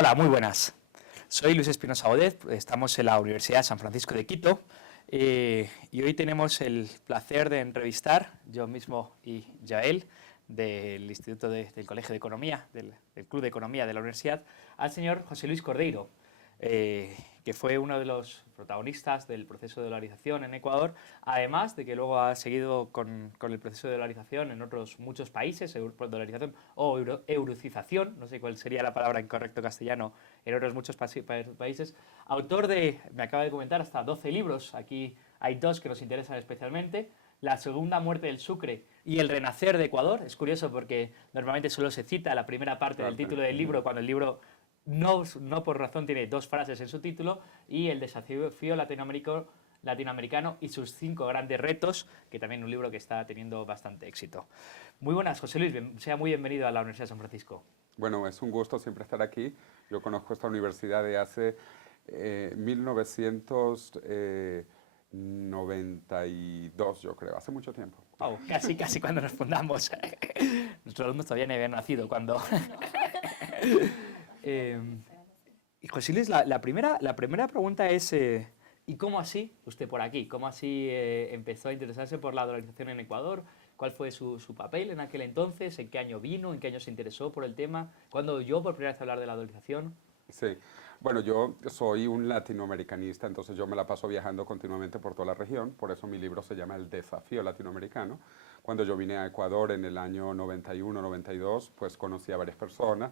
Hola, muy buenas. Soy Luis Espinosa Odez, estamos en la Universidad San Francisco de Quito y hoy tenemos el placer de entrevistar, yo mismo y Yael, del del Colegio de Economía, del Club de Economía de la Universidad, al señor José Luis Cordeiro, que fue uno de los protagonistas del proceso de dolarización en Ecuador, además de que luego ha seguido con el proceso de dolarización en otros muchos países, dolarización o eurocización, no sé cuál sería la palabra en correcto castellano, en otros muchos países. Autor de, me acaba de comentar, hasta 12 libros, aquí hay dos que nos interesan especialmente. La segunda muerte del Sucre y el renacer de Ecuador. Es curioso porque normalmente solo se cita la primera parte del título del libro, cuando el libro no por razón tiene dos frases en su título, y el desafío latinoamericano y sus 5 grandes retos, que también es un libro que está teniendo bastante éxito. Muy buenas, José Luis, sea muy bienvenido a la Universidad de San Francisco. Bueno, es un gusto siempre estar aquí. Yo conozco esta universidad de hace 1992, yo creo, hace mucho tiempo. Oh, casi cuando nos fundamos. Nuestros alumnos todavía no habían nacido cuando... Eh, y José Luis, la primera pregunta es, ¿y cómo así, usted por aquí, cómo así empezó a interesarse por la dolarización en Ecuador? ¿Cuál fue su papel en aquel entonces? ¿En qué año vino? ¿En qué año se interesó por el tema? ¿Cuándo oyó por primera vez hablar de la dolarización? Sí, bueno, yo soy un latinoamericanista, entonces yo me la paso viajando continuamente por toda la región, por eso mi libro se llama El Desafío Latinoamericano. Cuando yo vine a Ecuador en el año 91, 92, pues conocí a varias personas,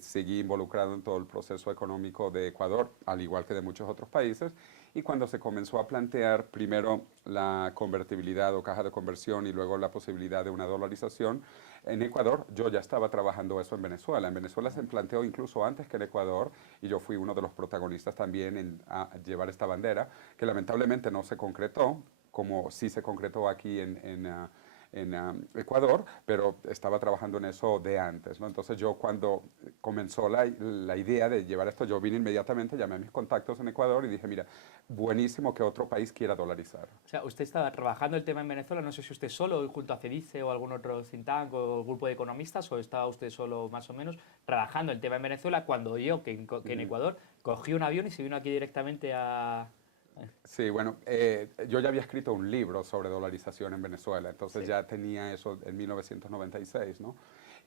seguí involucrado en todo el proceso económico de Ecuador, al igual que de muchos otros países, y cuando se comenzó a plantear primero la convertibilidad o caja de conversión y luego la posibilidad de una dolarización, en Ecuador yo ya estaba trabajando eso en Venezuela. En Venezuela se planteó incluso antes que en Ecuador y yo fui uno de los protagonistas también en llevar esta bandera, que lamentablemente no se concretó, como sí se concretó aquí en Ecuador, pero estaba trabajando en eso de antes, ¿no? Entonces yo cuando comenzó la idea de llevar esto, yo vine inmediatamente, llamé a mis contactos en Ecuador y dije, mira, buenísimo que otro país quiera dolarizar. O sea, usted estaba trabajando el tema en Venezuela, no sé si usted solo, junto a CEDICE o algún otro think tank o grupo de economistas, o estaba usted solo más o menos trabajando el tema en Venezuela cuando oyó que en Ecuador cogió un avión y se vino aquí directamente a... Sí, bueno, yo ya había escrito un libro sobre dolarización en Venezuela, entonces Sí. ya tenía eso en 1996, ¿no?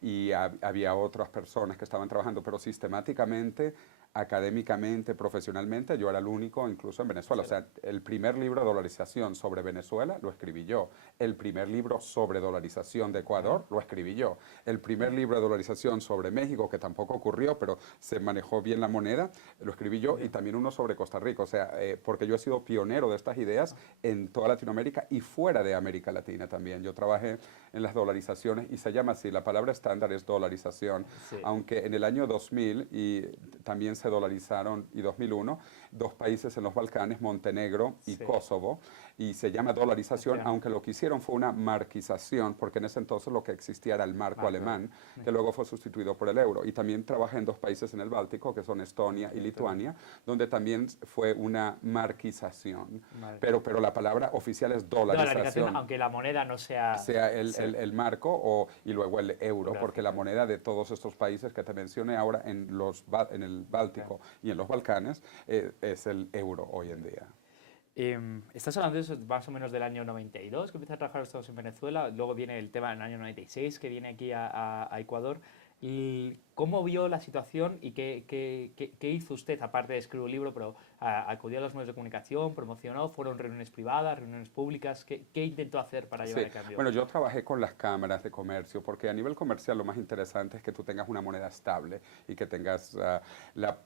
Y había otras personas que estaban trabajando, pero sistemáticamente, académicamente, profesionalmente, yo era el único, incluso en Venezuela. O sea, el primer libro de dolarización sobre Venezuela lo escribí yo. El primer libro sobre dolarización de Ecuador lo escribí yo. El primer libro de dolarización sobre México, que tampoco ocurrió, pero se manejó bien la moneda, lo escribí yo. Y también uno sobre Costa Rica. O sea, porque yo he sido pionero de estas ideas en toda Latinoamérica y fuera de América Latina también. Yo trabajé en las dolarizaciones y se llama así, la palabra estándar es dolarización, Sí. aunque en el año 2000 y también se dolarizaron, y 2001, dos países en los Balcanes, Montenegro y Sí. Kosovo, y se llama dolarización, Hostia. aunque lo que hicieron fue una marquización, porque en ese entonces lo que existía era el marco alemán, que luego fue sustituido por el euro. Y también trabajé en dos países en el Báltico, que son Estonia y Lituania, donde también fue una marquización. Pero la palabra oficial es dolarización. Aunque la moneda no sea... Sea Sí. el marco y luego el euro, porque la moneda de todos estos países que te mencioné ahora en el Báltico y en los Balcanes es el euro hoy en día. Estás hablando de eso más o menos del año 92, que empieza a trabajar Estados en Venezuela, luego viene el tema del año 96, que viene aquí a Ecuador. ¿Y cómo vio la situación y qué hizo usted, aparte de escribir un libro, pero acudió a los medios de comunicación, promocionó, fueron reuniones privadas, reuniones públicas? ¿Qué intentó hacer para llevar Sí, el cambio? bueno, yo trabajé con las cámaras de comercio, porque a nivel comercial lo más interesante es que tú tengas una moneda estable y que tengas la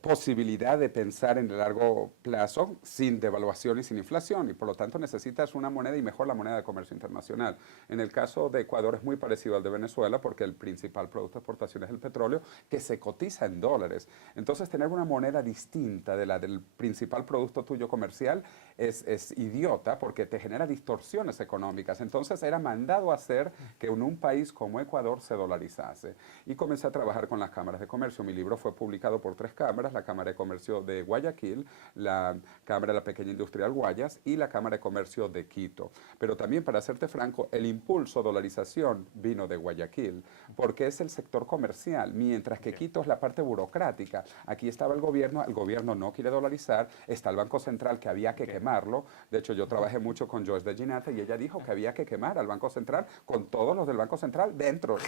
posibilidad de pensar en el largo plazo sin devaluación y sin inflación, y por lo tanto necesitas una moneda y mejor la moneda de comercio internacional. En el caso de Ecuador es muy parecido al de Venezuela porque el principal producto de exportación es el petróleo, que se cotiza en dólares. Entonces tener una moneda distinta de la del principal producto tuyo comercial es idiota porque te genera distorsiones económicas. Entonces era mandado a hacer que en un país como Ecuador se dolarizase. Y comencé a trabajar con las cámaras de comercio. Mi libro fue publicado por 3 cámaras, la Cámara de Comercio de Guayaquil, la Cámara de la Pequeña Industrial Guayas y la Cámara de Comercio de Quito. Pero también, para serte franco, el impulso dolarización vino de Guayaquil, porque es el sector comercial, mientras que Quito es la parte burocrática. Aquí estaba el gobierno no quiere dolarizar, está el Banco Central que había que quemarlo. De hecho, yo trabajé mucho con Joyce de Ginata y ella dijo que había que quemar al Banco Central con todos los del Banco Central dentro,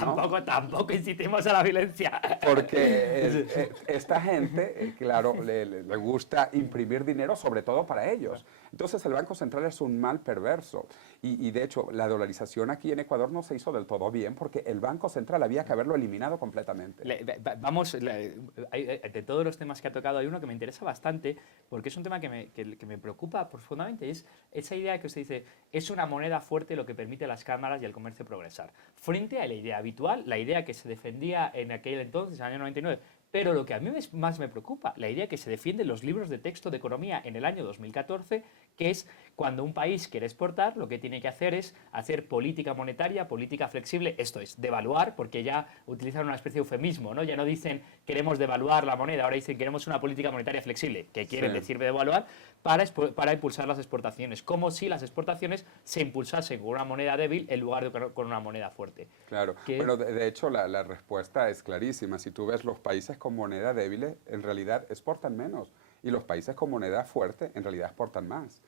¿no? Tampoco insistimos a la violencia. Porque esta gente, claro, le gusta imprimir dinero, sobre todo para ellos. Entonces el Banco Central es un mal perverso. Y de hecho, la dolarización aquí en Ecuador no se hizo del todo bien porque el Banco Central había que haberlo eliminado completamente. De todos los temas que ha tocado, hay uno que me interesa bastante porque es un tema que me preocupa profundamente. Es esa idea que usted dice, es una moneda fuerte lo que permite a las cámaras y al comercio progresar. Frente a la idea habitual, la idea que se defendía en aquel entonces, en el año 99, pero lo que a mí más me preocupa, la idea que se defiende en los libros de texto de economía en el año 2014, que es cuando un país quiere exportar, lo que tiene que hacer es hacer política monetaria, política flexible, esto es, devaluar, porque ya utilizan una especie de eufemismo, ¿no? Ya no dicen queremos devaluar la moneda, ahora dicen queremos una política monetaria flexible, que quieren decir devaluar, para impulsar las exportaciones, como si las exportaciones se impulsasen con una moneda débil en lugar de con una moneda fuerte. Claro, bueno, de hecho la respuesta es clarísima. Si tú ves los países con moneda débil, en realidad exportan menos, y los países con moneda fuerte, en realidad exportan más.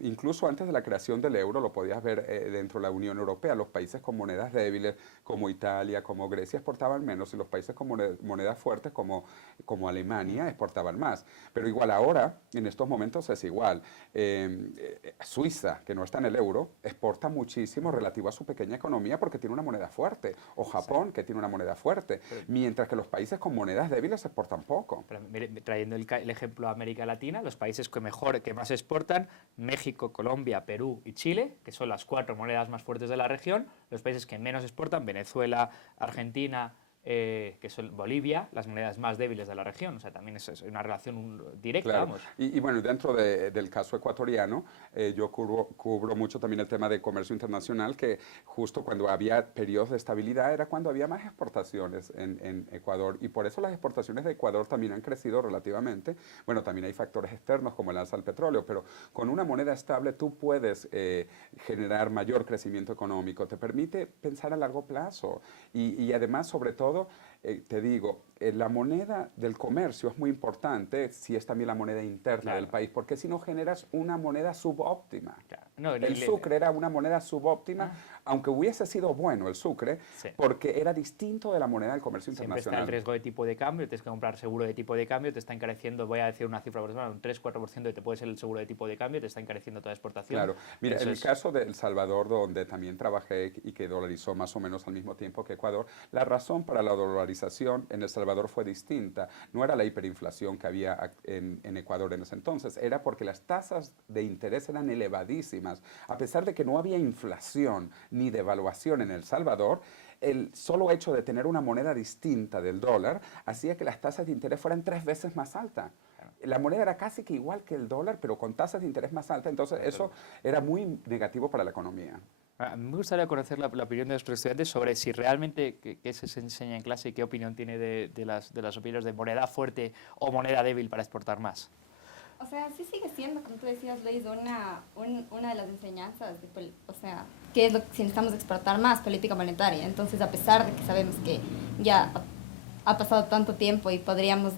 Incluso antes de la creación del euro, lo podías ver dentro de la Unión Europea, los países con monedas débiles como Italia, como Grecia, exportaban menos, y los países con monedas fuertes como Alemania exportaban más. Pero igual ahora, en estos momentos es igual. Suiza, que no está en el euro, exporta muchísimo relativo a su pequeña economía porque tiene una moneda fuerte, o Japón, que tiene una moneda fuerte, mientras que los países con monedas débiles exportan poco. Pero, trayendo el ejemplo a América Latina, los países que más exportan, México, Colombia, Perú y Chile, que son las 4 monedas más fuertes de la región. Los países que menos exportan, Venezuela, Argentina, que son Bolivia, las monedas más débiles de la región. O sea, también es una relación directa, claro. Vamos. Y bueno, dentro del caso ecuatoriano, yo cubro mucho también el tema de comercio internacional, que justo cuando había periodos de estabilidad era cuando había más exportaciones en Ecuador, y por eso las exportaciones de Ecuador también han crecido relativamente. Bueno, también hay factores externos como el alza del petróleo, pero con una moneda estable tú puedes generar mayor crecimiento económico, te permite pensar a largo plazo, y además, sobre todo, te digo, la moneda del comercio es muy importante si es también la moneda interna del país, porque si no generas una moneda subóptima. Claro. No, el sucre era una moneda subóptima, aunque hubiese sido bueno el sucre, porque era distinto de la moneda del comercio internacional. Siempre está el riesgo de tipo de cambio, tienes que comprar seguro de tipo de cambio, te está encareciendo, voy a decir una cifra aproximada, un 3-4% de te puede ser el seguro de tipo de cambio, te está encareciendo toda exportación. Claro, mira, en el caso de El Salvador, donde también trabajé y que dolarizó más o menos al mismo tiempo que Ecuador, la razón para la dolarización en El Salvador fue distinta. No era la hiperinflación que había en Ecuador en ese entonces, era porque las tasas de interés eran elevadísimas. A pesar de que no había inflación ni devaluación en El Salvador, el solo hecho de tener una moneda distinta del dólar hacía que las tasas de interés fueran 3 veces más altas. La moneda era casi que igual que el dólar, pero con tasas de interés más altas, entonces eso era muy negativo para la economía. A mí me gustaría conocer la opinión de nuestros estudiantes sobre si realmente qué se enseña en clase y qué opinión tiene de las opiniones de moneda fuerte o moneda débil para exportar más. O sea, sí sigue siendo, como tú decías, Luis, una de las enseñanzas, o sea, ¿qué es lo que si necesitamos exportar más? Política monetaria. Entonces, a pesar de que sabemos que ya ha pasado tanto tiempo y podríamos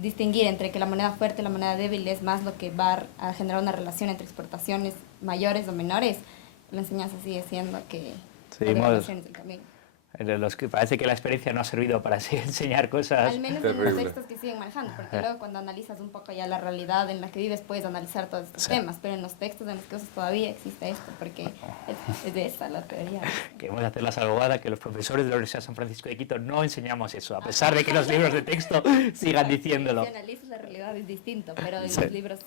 distinguir entre que la moneda fuerte y la moneda débil es más lo que va a generar una relación entre exportaciones mayores o menores, la enseñanza sigue siendo que la devaluación es el camino. Los que parece que la experiencia no ha servido para enseñar cosas. Al menos en los textos que siguen manejando, porque luego cuando analizas un poco ya la realidad en la que vives puedes analizar todos estos temas, pero en los textos en los que todavía existe esto, porque es de esa la teoría. Queremos hacer la salvada que los profesores de la Universidad de San Francisco de Quito no enseñamos eso, a pesar de que los libros de texto sigan diciéndolo. Si analizas la realidad es distinto, pero en los libros...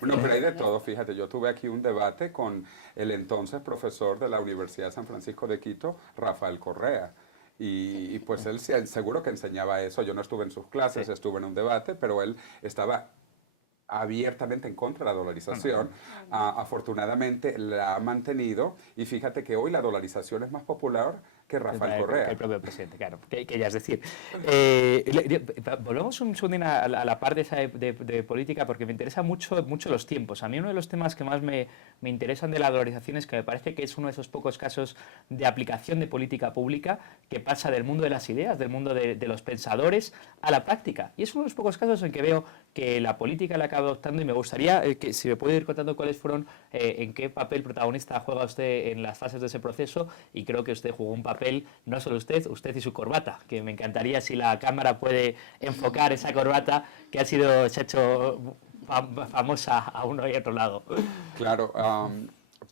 Bueno, pero hay de todo, fíjate, yo tuve aquí un debate con el entonces profesor de la Universidad de San Francisco de Quito, Rafael Correa, y pues él seguro que enseñaba eso, yo no estuve en sus clases, estuve en un debate, pero él estaba abiertamente en contra de la dolarización. Afortunadamente la ha mantenido, y fíjate que hoy la dolarización es más popular que Rafael Correa. Que el propio presidente, claro, que ya es decir. Volvemos un segundín a la parte esa de política, porque me interesa mucho los tiempos. A mí uno de los temas que más me interesan de la dolarización es que me parece que es uno de esos pocos casos de aplicación de política pública que pasa del mundo de las ideas, del mundo de los pensadores, a la práctica. Y es uno de los pocos casos en que veo que la política la acaba adoptando, y me gustaría que si me puede ir contando cuáles fueron, en qué papel protagonista juega usted en las fases de ese proceso, y creo que usted jugó un papel, no solo usted y su corbata, que me encantaría si la cámara puede enfocar esa corbata que se ha hecho famosa a uno y a otro lado. Claro,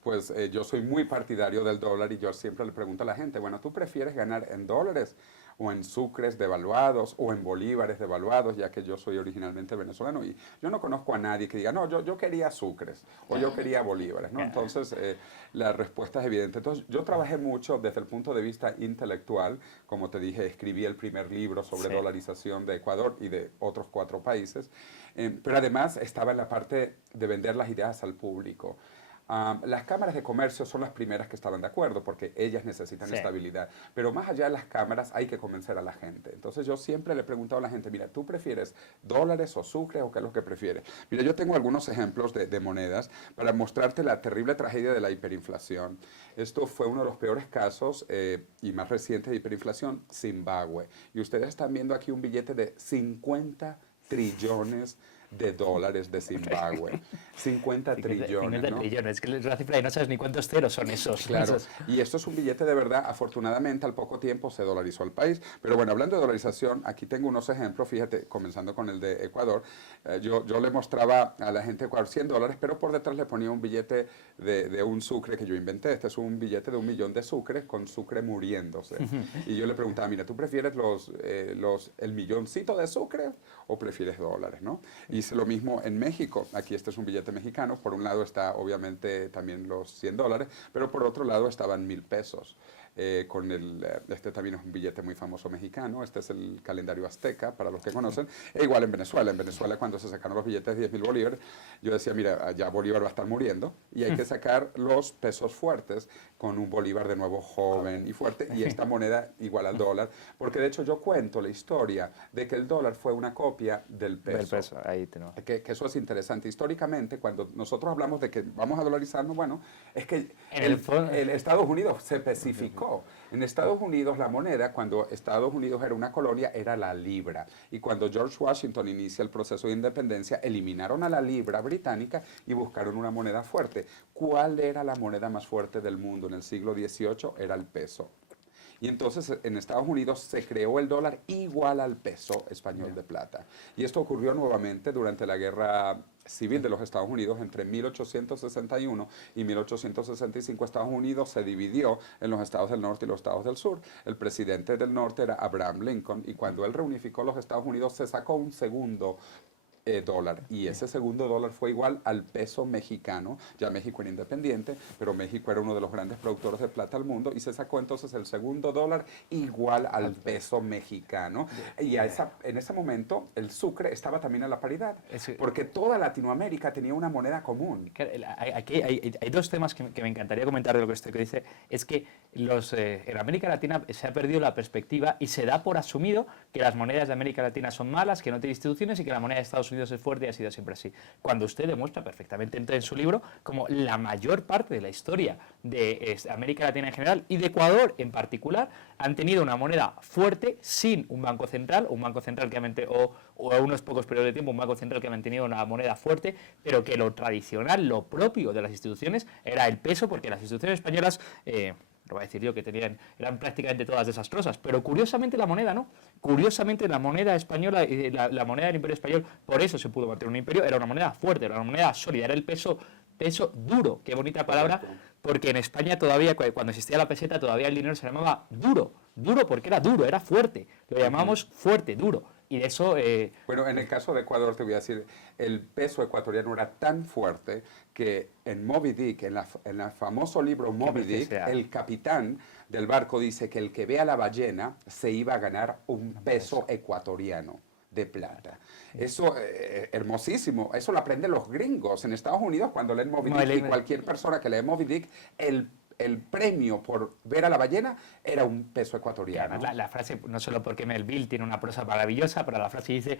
pues yo soy muy partidario del dólar y yo siempre le pregunto a la gente, bueno, ¿tú prefieres ganar en dólares o en sucres devaluados o en bolívares devaluados, ya que yo soy originalmente venezolano y yo no conozco a nadie que diga, no, yo quería sucres o yo quería bolívares, ¿no? Entonces, la respuesta es evidente. Entonces, yo trabajé mucho desde el punto de vista intelectual, como te dije, escribí el primer libro sobre dolarización de Ecuador y de otros 4 países, pero además estaba en la parte de vender las ideas al público. Las cámaras de comercio son las primeras que estaban de acuerdo porque ellas necesitan estabilidad. Pero más allá de las cámaras hay que convencer a la gente. Entonces yo siempre le he preguntado a la gente, mira, ¿tú prefieres dólares o sucres o qué es lo que prefieres? Mira, yo tengo algunos ejemplos de monedas para mostrarte la terrible tragedia de la hiperinflación. Esto fue uno de los peores casos y más recientes de hiperinflación, Zimbabue. Y ustedes están viendo aquí un billete de 50 trillones de dólares de Zimbabue. 50 trillones, 50 ¿no? trillones, es que es una cifra y no sabes ni cuántos ceros son esos. Claro, y esto es un billete de verdad. Afortunadamente, al poco tiempo se dolarizó el país. Pero bueno, hablando de dolarización, aquí tengo unos ejemplos. Fíjate, comenzando con el de Ecuador. Yo le mostraba a la gente de Ecuador $100, pero por detrás le ponía un billete de un sucre que yo inventé. Este es un billete de 1 millón de sucres con sucre muriéndose. Y yo le preguntaba, mira, ¿tú prefieres el milloncito de sucre o prefieres dólares, no? Hice lo mismo en México. Aquí este es un billete mexicano. Por un lado está obviamente también los $100, pero por otro lado estaban 1,000 pesos. Este también es un billete muy famoso mexicano. Este es el calendario azteca, para los que conocen. E igual en Venezuela. En Venezuela, cuando se sacaron los billetes de 10,000 bolívares, yo decía, mira, ya Bolívar va a estar muriendo y hay que sacar los pesos fuertes con un Bolívar de nuevo joven y fuerte, y esta moneda igual al dólar. Porque de hecho yo cuento la historia de que el dólar fue una copia del peso. Ahí tenemos. Que eso es interesante. Históricamente, cuando nosotros hablamos de que vamos a dolarizarnos, bueno, es que el Estados Unidos se especificó. En Estados Unidos la moneda, cuando Estados Unidos era una colonia, era la libra. Y cuando George Washington inicia el proceso de independencia, eliminaron a la libra británica y buscaron una moneda fuerte. ¿Cuál era la moneda más fuerte del mundo en el siglo XVIII? Era el peso. Y entonces en Estados Unidos se creó el dólar igual al peso español de plata. Y esto ocurrió nuevamente durante la Guerra Civil de los Estados Unidos entre 1861 y 1865. Estados Unidos se dividió en los estados del norte y los estados del sur. El presidente del norte era Abraham Lincoln y cuando él reunificó los Estados Unidos se sacó un segundo dólar, y ese segundo dólar fue igual al peso mexicano. Ya México era independiente, pero México era uno de los grandes productores de plata del mundo y se sacó entonces el segundo dólar igual al peso mexicano. Y en ese momento el sucre estaba también a la paridad, porque toda Latinoamérica tenía una moneda común. Aquí hay 2 temas que me encantaría comentar de lo que usted dice. Es que en América Latina se ha perdido la perspectiva y se da por asumido que las monedas de América Latina son malas, que no tienen instituciones y que la moneda de Estados Unidos es fuerte y ha sido siempre así. Cuando usted demuestra perfectamente en su libro como la mayor parte de la historia de América Latina en general y de Ecuador en particular han tenido una moneda fuerte sin un banco central, o unos pocos periodos de tiempo un banco central que ha mantenido una moneda fuerte, pero que lo tradicional, lo propio de las instituciones era el peso, porque las instituciones españolas lo voy a decir yo, que eran prácticamente todas desastrosas, pero curiosamente la moneda no. Curiosamente la moneda española, la moneda del Imperio Español, por eso se pudo mantener un imperio, era una moneda fuerte, era una moneda sólida, era el peso duro, qué bonita palabra, porque en España todavía, cuando existía la peseta, todavía el dinero se llamaba duro porque era duro, era fuerte, lo llamamos fuerte, duro. Y de eso... Bueno, en el caso de Ecuador te voy a decir, el peso ecuatoriano era tan fuerte que en Moby Dick, en el famoso libro Moby Dick, el capitán del barco dice que el que vea la ballena se iba a ganar un peso ecuatoriano de plata. Eso, hermosísimo, eso lo aprenden los gringos en Estados Unidos cuando leen Moby Dick, y cualquier persona que lee Moby Dick, el premio por ver a la ballena era un peso ecuatoriano. Además, la frase, no solo porque Melville tiene una prosa maravillosa, pero la frase dice,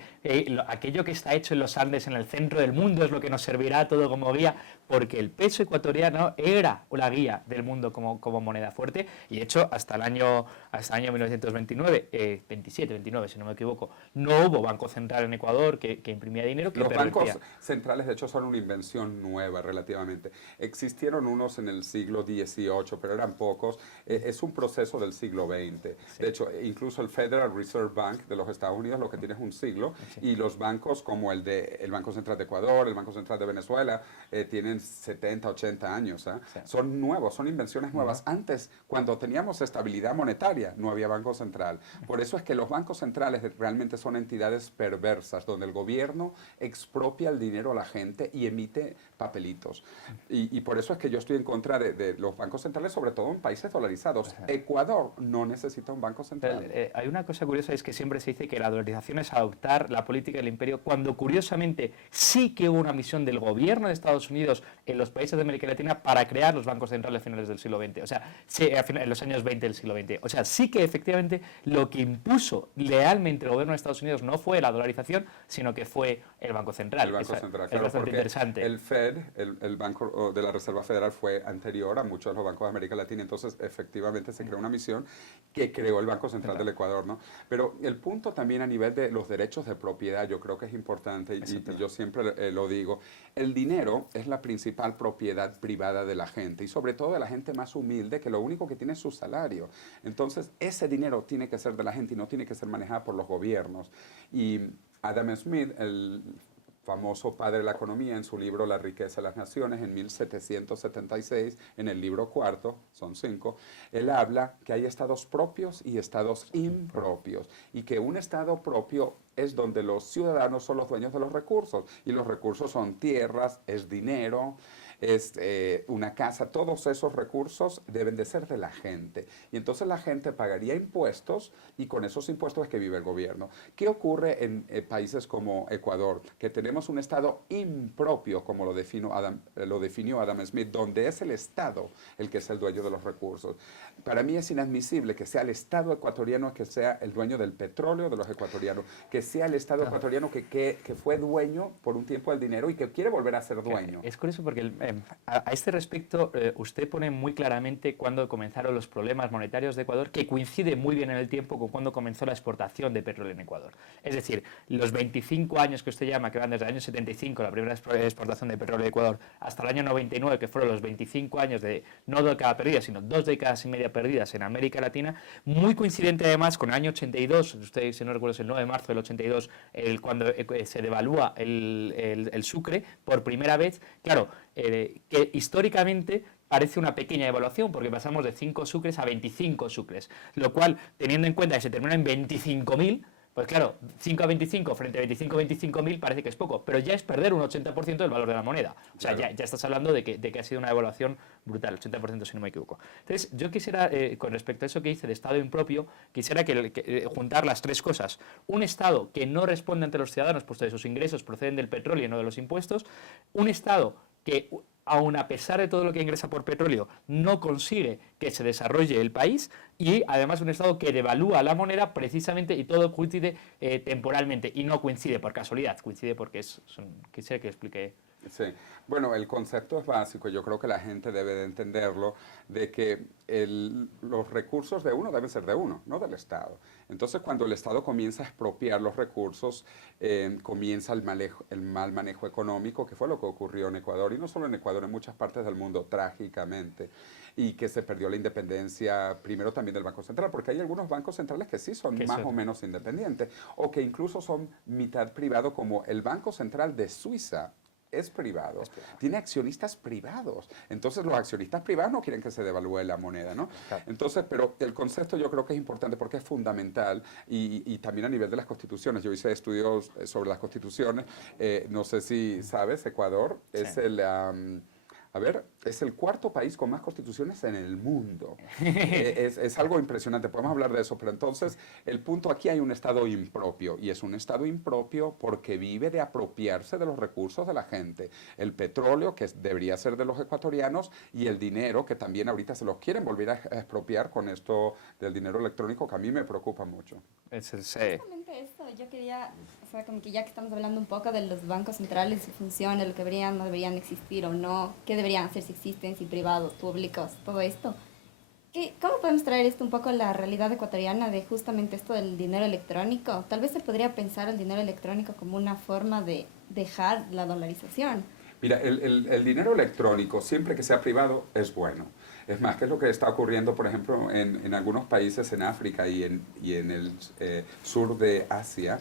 aquello que está hecho en los Andes, en el centro del mundo, es lo que nos servirá todo como guía, porque el peso ecuatoriano era la guía del mundo como moneda fuerte, y de hecho, hasta el año 1929, 27, 29, si no me equivoco, no hubo banco central en Ecuador que imprimía dinero. Los bancos centrales, de hecho, son una invención nueva relativamente. Existieron unos en el siglo XVIII, pero eran pocos. Es un proceso del siglo XX. Sí. De hecho, incluso el Federal Reserve Bank de los Estados Unidos lo que tiene es un siglo, sí. Y los bancos como el Banco Central de Ecuador, el Banco Central de Venezuela, tienen 70, 80 años. Sí. Son nuevos, son invenciones nuevas. Antes, cuando teníamos estabilidad monetaria, no había Banco Central. Por eso es que los bancos centrales realmente son entidades perversas, donde el gobierno expropia el dinero a la gente y emite papelitos. Y por eso es que yo estoy en contra de los bancos centrales, sobre todo en países dolarizados. Ecuador no necesita un banco central. Pero, hay una cosa curiosa, es que siempre se dice que la dolarización es adoptar la política del imperio, cuando curiosamente sí que hubo una misión del gobierno de Estados Unidos en los países de América Latina para crear los bancos centrales a finales del siglo XX, o sea, sí, en los años 20 del siglo XX. O sea, sí que efectivamente lo que impuso lealmente el gobierno de Estados Unidos no fue la dolarización, sino que fue el Banco Central. El Banco Central, claro, es bastante interesante. El Fed, el Banco de la Reserva Federal, fue anterior a muchos de los bancos de América Latina, entonces efectivamente se creó una misión que creó el Banco Central del Ecuador, ¿no? Pero el punto también a nivel de los derechos de propiedad, yo creo que es importante, y yo siempre lo digo, el dinero es la principal propiedad privada de la gente, y sobre todo de la gente más humilde, que lo único que tiene es su salario. Entonces, ese dinero tiene que ser de la gente y no tiene que ser manejado por los gobiernos. Y Adam Smith, el famoso padre de la economía, en su libro La riqueza de las naciones, en 1776, en el libro cuarto, son 5, él habla que hay estados propios y estados impropios, y que un estado propio es donde los ciudadanos son los dueños de los recursos, y los recursos son tierras, es dinero, es una casa, todos esos recursos deben de ser de la gente. Y entonces la gente pagaría impuestos y con esos impuestos es que vive el gobierno. ¿Qué ocurre en países como Ecuador? Que tenemos un Estado impropio, como lo definió Adam Smith, donde es el Estado el que es el dueño de los recursos. Para mí es inadmisible que sea el Estado ecuatoriano que sea el dueño del petróleo de los ecuatorianos, que sea el Estado ecuatoriano que fue dueño por un tiempo del dinero y que quiere volver a ser dueño. Es curioso porque a este respecto usted pone muy claramente cuándo comenzaron los problemas monetarios de Ecuador, que coincide muy bien en el tiempo con cuando comenzó la exportación de petróleo en Ecuador. Es decir, los 25 años que usted llama, que van desde el año 75, la primera exportación de petróleo de Ecuador, hasta el año 99, que fueron los 25 años de no década perdida, sino 2 décadas y media perdidas en América Latina, muy coincidente además con el año 82, usted, si no recuerdo, es el 9 de marzo del 82, cuando se devalúa el sucre por primera vez. Claro, que históricamente parece una pequeña devaluación, porque pasamos de 5 sucres a 25 sucres, lo cual, teniendo en cuenta que se termina en 25.000, pues claro, 5 a 25 frente a 25.000 parece que es poco, pero ya es perder un 80% del valor de la moneda. O sea, ya estás hablando de que ha sido una devaluación brutal, 80% si no me equivoco. Entonces, yo quisiera, con respecto a eso que dice de Estado impropio, quisiera juntar las tres cosas. Un Estado que no responde ante los ciudadanos, puesto que sus ingresos proceden del petróleo y no de los impuestos. Un Estado que, aun a pesar de todo lo que ingresa por petróleo, no consigue que se desarrolle el país, y además un Estado que devalúa la moneda precisamente, y todo coincide temporalmente, y no coincide por casualidad, coincide porque quisiera que explique. Sí, bueno, el concepto es básico, yo creo que la gente debe de entenderlo, de que los recursos de uno deben ser de uno, no del Estado. Entonces, cuando el Estado comienza a expropiar los recursos, comienza el mal manejo económico, que fue lo que ocurrió en Ecuador, y no solo en Ecuador, en muchas partes del mundo, trágicamente, y que se perdió la independencia, primero también del Banco Central, porque hay algunos bancos centrales que sí son más o menos independientes, o que incluso son mitad privado, como el Banco Central de Suiza. Es privado, tiene accionistas privados. Entonces los accionistas privados no quieren que se devalúe la moneda, ¿no? Claro. Entonces, pero el concepto yo creo que es importante porque es fundamental, y también a nivel de las constituciones. Yo hice estudios sobre las constituciones, no sé si sabes, Ecuador es el A ver, es el cuarto país con más constituciones en el mundo. Es algo impresionante, podemos hablar de eso, pero entonces el punto aquí hay un Estado impropio, y es un Estado impropio porque vive de apropiarse de los recursos de la gente. El petróleo, que debería ser de los ecuatorianos, y el dinero, que también ahorita se los quieren volver a expropiar con esto del dinero electrónico, que a mí me preocupa mucho. Justamente esto, yo quería, o sea, como que ya que estamos hablando un poco de los bancos centrales, su función, de lo que deberían, no deberían existir o no, qué deberían hacer si existen, si privados, públicos, todo esto. ¿Cómo podemos traer esto un poco a la realidad ecuatoriana de justamente esto del dinero electrónico? Tal vez se podría pensar el dinero electrónico como una forma de dejar la dolarización. Mira, el dinero electrónico, siempre que sea privado, es bueno. Es más, que es lo que está ocurriendo, por ejemplo, en algunos países en África y en el sur de Asia.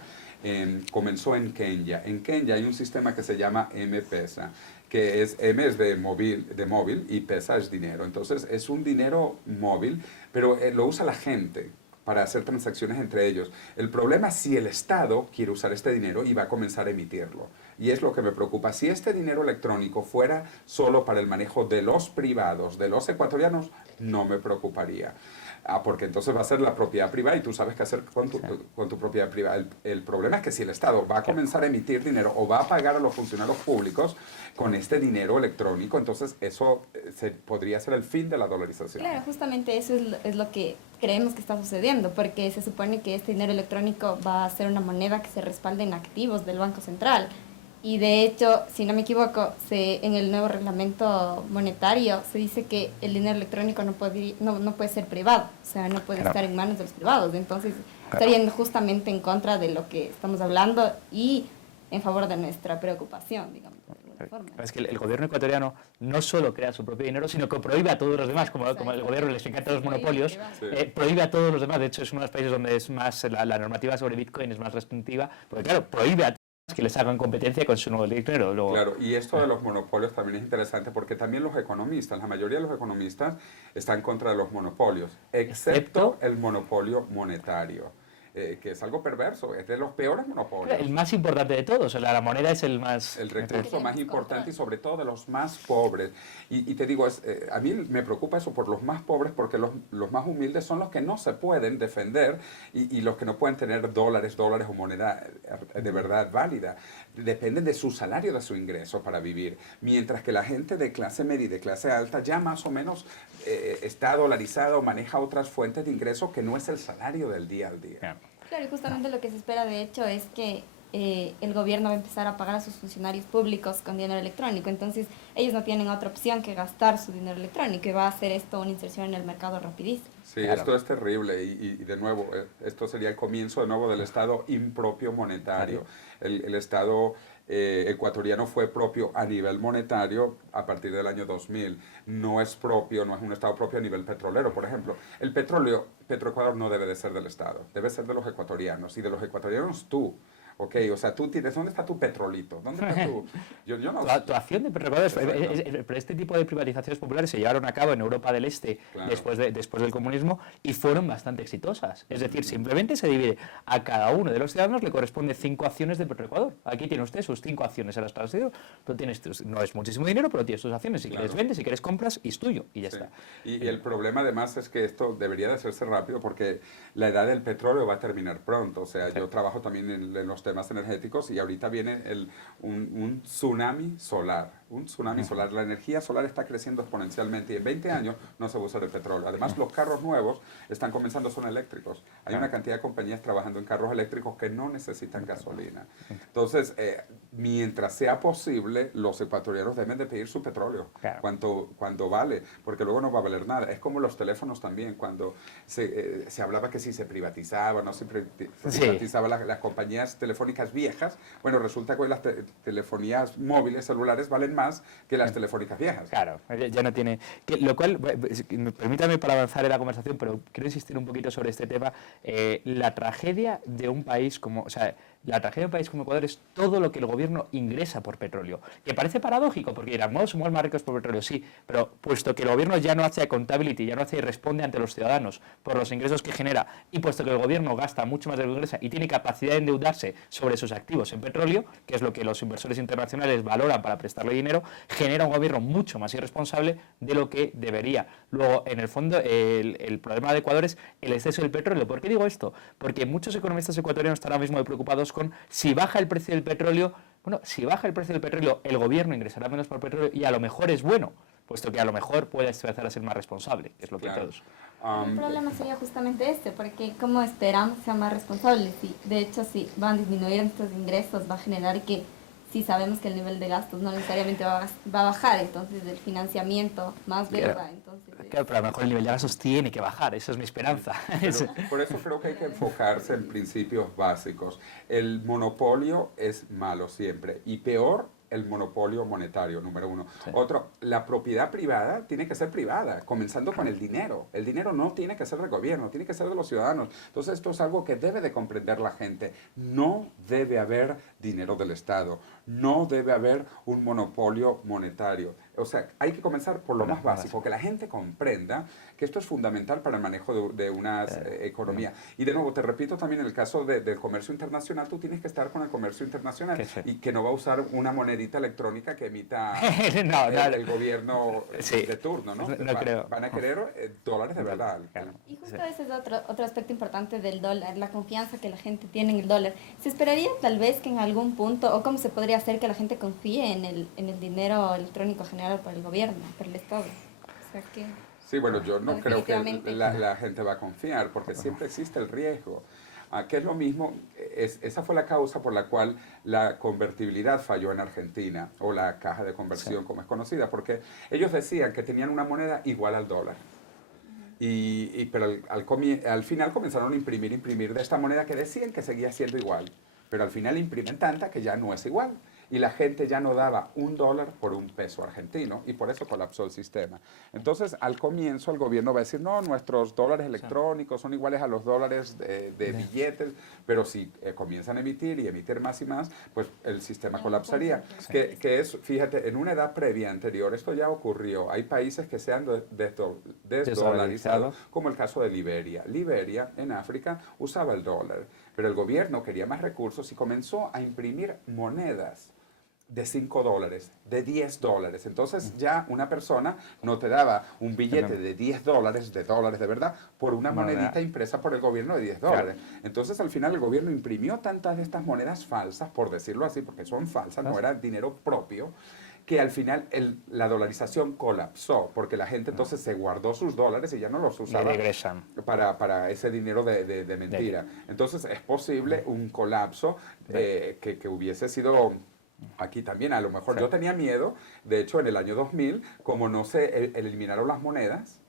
Comenzó en Kenia. En Kenia hay un sistema que se llama M-Pesa, que es M es de móvil y Pesa es dinero. Entonces es un dinero móvil, pero lo usa la gente para hacer transacciones entre ellos. El problema es si el Estado quiere usar este dinero y va a comenzar a emitirlo. Y es lo que me preocupa. Si este dinero electrónico fuera solo para el manejo de los privados, de los ecuatorianos, no me preocuparía. Porque entonces va a ser la propiedad privada y tú sabes qué hacer con tu propiedad privada. El problema es que si el Estado va a comenzar a emitir dinero o va a pagar a los funcionarios públicos con este dinero electrónico, entonces eso podría ser el fin de la dolarización. Claro, justamente eso es lo que creemos que está sucediendo, porque se supone que este dinero electrónico va a ser una moneda que se respalde en activos del Banco Central. Y de hecho, si no me equivoco, en el nuevo reglamento monetario se dice que el dinero electrónico no puede ser privado, o sea, no puede estar en manos de los privados. Entonces, estarían justamente en contra de lo que estamos hablando y en favor de nuestra preocupación, digamos, de alguna forma. Es que el gobierno ecuatoriano no solo crea su propio dinero, sino que prohíbe a todos los demás, como el gobierno les encanta los monopolios, prohíbe a todos los demás. De hecho, es uno de los países donde es más la normativa sobre Bitcoin es más restrictiva, porque claro, prohíbe a que les hagan competencia con su nuevo dinero. Claro, y esto de los monopolios también es interesante porque también los economistas, la mayoría de los economistas están en contra de los monopolios, excepto el monopolio monetario. Que es algo perverso, es de los peores monopolios. El más importante de todos, la moneda es el más... El recurso más importante y sobre todo de los más pobres. Y te digo, a mí me preocupa eso por los más pobres porque los más humildes son los que no se pueden defender y los que no pueden tener dólares o moneda de verdad válida. Dependen de su salario, de su ingreso para vivir. Mientras que la gente de clase media y de clase alta ya más o menos está dolarizada o maneja otras fuentes de ingreso que no es el salario del día al día. Claro, y justamente lo que se espera de hecho es que el gobierno va a empezar a pagar a sus funcionarios públicos con dinero electrónico. Entonces, ellos no tienen otra opción que gastar su dinero electrónico y va a hacer esto una inserción en el mercado rapidísimo. Sí, esto es terrible y de nuevo, esto sería el comienzo de nuevo del Estado impropio monetario. El Estado ecuatoriano fue propio a nivel monetario a partir del año 2000. No es un Estado propio a nivel petrolero, por ejemplo. El petróleo, Petroecuador no debe de ser del Estado, debe ser de los ecuatorianos y de los ecuatorianos tú. Ok, o sea, tú tienes, ¿dónde está tu petrolito? ¿Dónde está tu...? Yo no sé. Tu acción de Petroecuador, pero este tipo de privatizaciones populares se llevaron a cabo en Europa del Este después del comunismo y fueron bastante exitosas. Es decir, simplemente se divide a cada uno de los ciudadanos le corresponde 5 acciones de Petroecuador. Aquí tiene usted sus 5 acciones, se las transfiero, tú tienes no es muchísimo dinero, pero tienes tus acciones. Si quieres vendes, si quieres compras, y es tuyo y ya está. Y el problema además es que esto debería de hacerse rápido porque la edad del petróleo va a terminar pronto. O sea, yo trabajo también en los temas energéticos y ahorita viene un tsunami solar. Un tsunami solar. La energía solar está creciendo exponencialmente y en 20 años no se va a usar el petróleo. Además, los carros nuevos están comenzando, son eléctricos. Hay una cantidad de compañías trabajando en carros eléctricos que no necesitan gasolina. Entonces, mientras sea posible, los ecuatorianos deben de pedir su petróleo. Cuánto vale, porque luego no va a valer nada. Es como los teléfonos también, cuando se hablaba que si se privatizaba, no se privatizaban las compañías telefónicas viejas, bueno, resulta que las telefonías móviles, celulares, valen más que las telefónicas viejas. Claro, ya no tiene... lo cual, permítame para avanzar en la conversación, pero quiero insistir un poquito sobre este tema. La tragedia de un país como... O sea, La tragedia de un país como Ecuador es todo lo que el gobierno ingresa por petróleo. Que parece paradójico, porque dirán, no, somos más ricos por petróleo, sí, pero puesto que el gobierno ya no hace accountability, ya no hace y responde ante los ciudadanos por los ingresos que genera, y puesto que el gobierno gasta mucho más de lo que ingresa y tiene capacidad de endeudarse sobre sus activos en petróleo, que es lo que los inversores internacionales valoran para prestarle dinero, genera un gobierno mucho más irresponsable de lo que debería. Luego, en el fondo, el problema de Ecuador es el exceso del petróleo. ¿Por qué digo esto? Porque muchos economistas ecuatorianos están ahora mismo preocupados con si baja el precio del petróleo. Bueno, si baja el precio del petróleo, el gobierno ingresará menos por petróleo y a lo mejor es bueno, puesto que a lo mejor puede empezar a ser más responsable, que es lo que todos. El problema sería justamente este, porque ¿cómo esperamos que sean más responsables? Y de hecho, si van a disminuir estos ingresos, va a generar que si sabemos que el nivel de gastos no necesariamente va a bajar, entonces el financiamiento más deuda, entonces... Claro, pero a lo mejor el nivel de gastos tiene que bajar, eso es mi esperanza. Pero por eso creo que hay que enfocarse en principios básicos. El monopolio es malo siempre y peor el monopolio monetario, número uno. Sí. Otro, la propiedad privada tiene que ser privada, comenzando con el dinero. El dinero no tiene que ser del gobierno, tiene que ser de los ciudadanos. Entonces esto es algo que debe de comprender la gente. No debe haber dinero del Estado, no debe haber un monopolio monetario. O sea, hay que comenzar por lo más básico, que la gente comprenda que esto es fundamental para el manejo de una economía. Y de nuevo, te repito también, en el caso del comercio internacional, tú tienes que estar con el comercio internacional y que no va a usar una monedita electrónica que emita el gobierno de turno, ¿no? Creo. Van a querer dólares de verdad. Y justo ese es otro aspecto importante del dólar, la confianza que la gente tiene en el dólar. ¿Se esperaría tal vez que en algún punto, o cómo se podría hacer que la gente confíe en el dinero electrónico generado por el gobierno, por el Estado? O sea que... Sí, bueno, yo no creo que la gente va a confiar, porque siempre existe el riesgo. Que es lo mismo, esa fue la causa por la cual la convertibilidad falló en Argentina, o la caja de conversión, como es conocida, porque ellos decían que tenían una moneda igual al dólar. Pero al final comenzaron a imprimir de esta moneda que decían que seguía siendo igual, pero al final imprimen tanta que ya no es igual. Y la gente ya no daba $1 por $1 argentino y por eso colapsó el sistema. Entonces, al comienzo el gobierno va a decir, no, nuestros dólares electrónicos son iguales a los dólares de billetes, pero si comienzan a emitir y emitir más y más, pues el sistema colapsaría. Que es, fíjate, en una edad previa anterior, esto ya ocurrió. Hay países que se han desdolarizado, como el caso de Liberia. Liberia, en África, usaba el dólar, pero el gobierno quería más recursos y comenzó a imprimir monedas de $5, de $10. Entonces ya una persona no te daba un billete de $10, de dólares de verdad, por una monedita impresa por el gobierno de $10. Claro. Entonces al final el gobierno imprimió tantas de estas monedas falsas, por decirlo así, porque son falsas, no era dinero propio, que al final la dolarización colapsó, porque la gente entonces se guardó sus dólares y ya no los usaba para ese dinero de mentira. Entonces es posible un colapso que hubiese sido... Aquí también, a lo mejor yo tenía miedo, de hecho en el año 2000, como no se eliminaron las monedas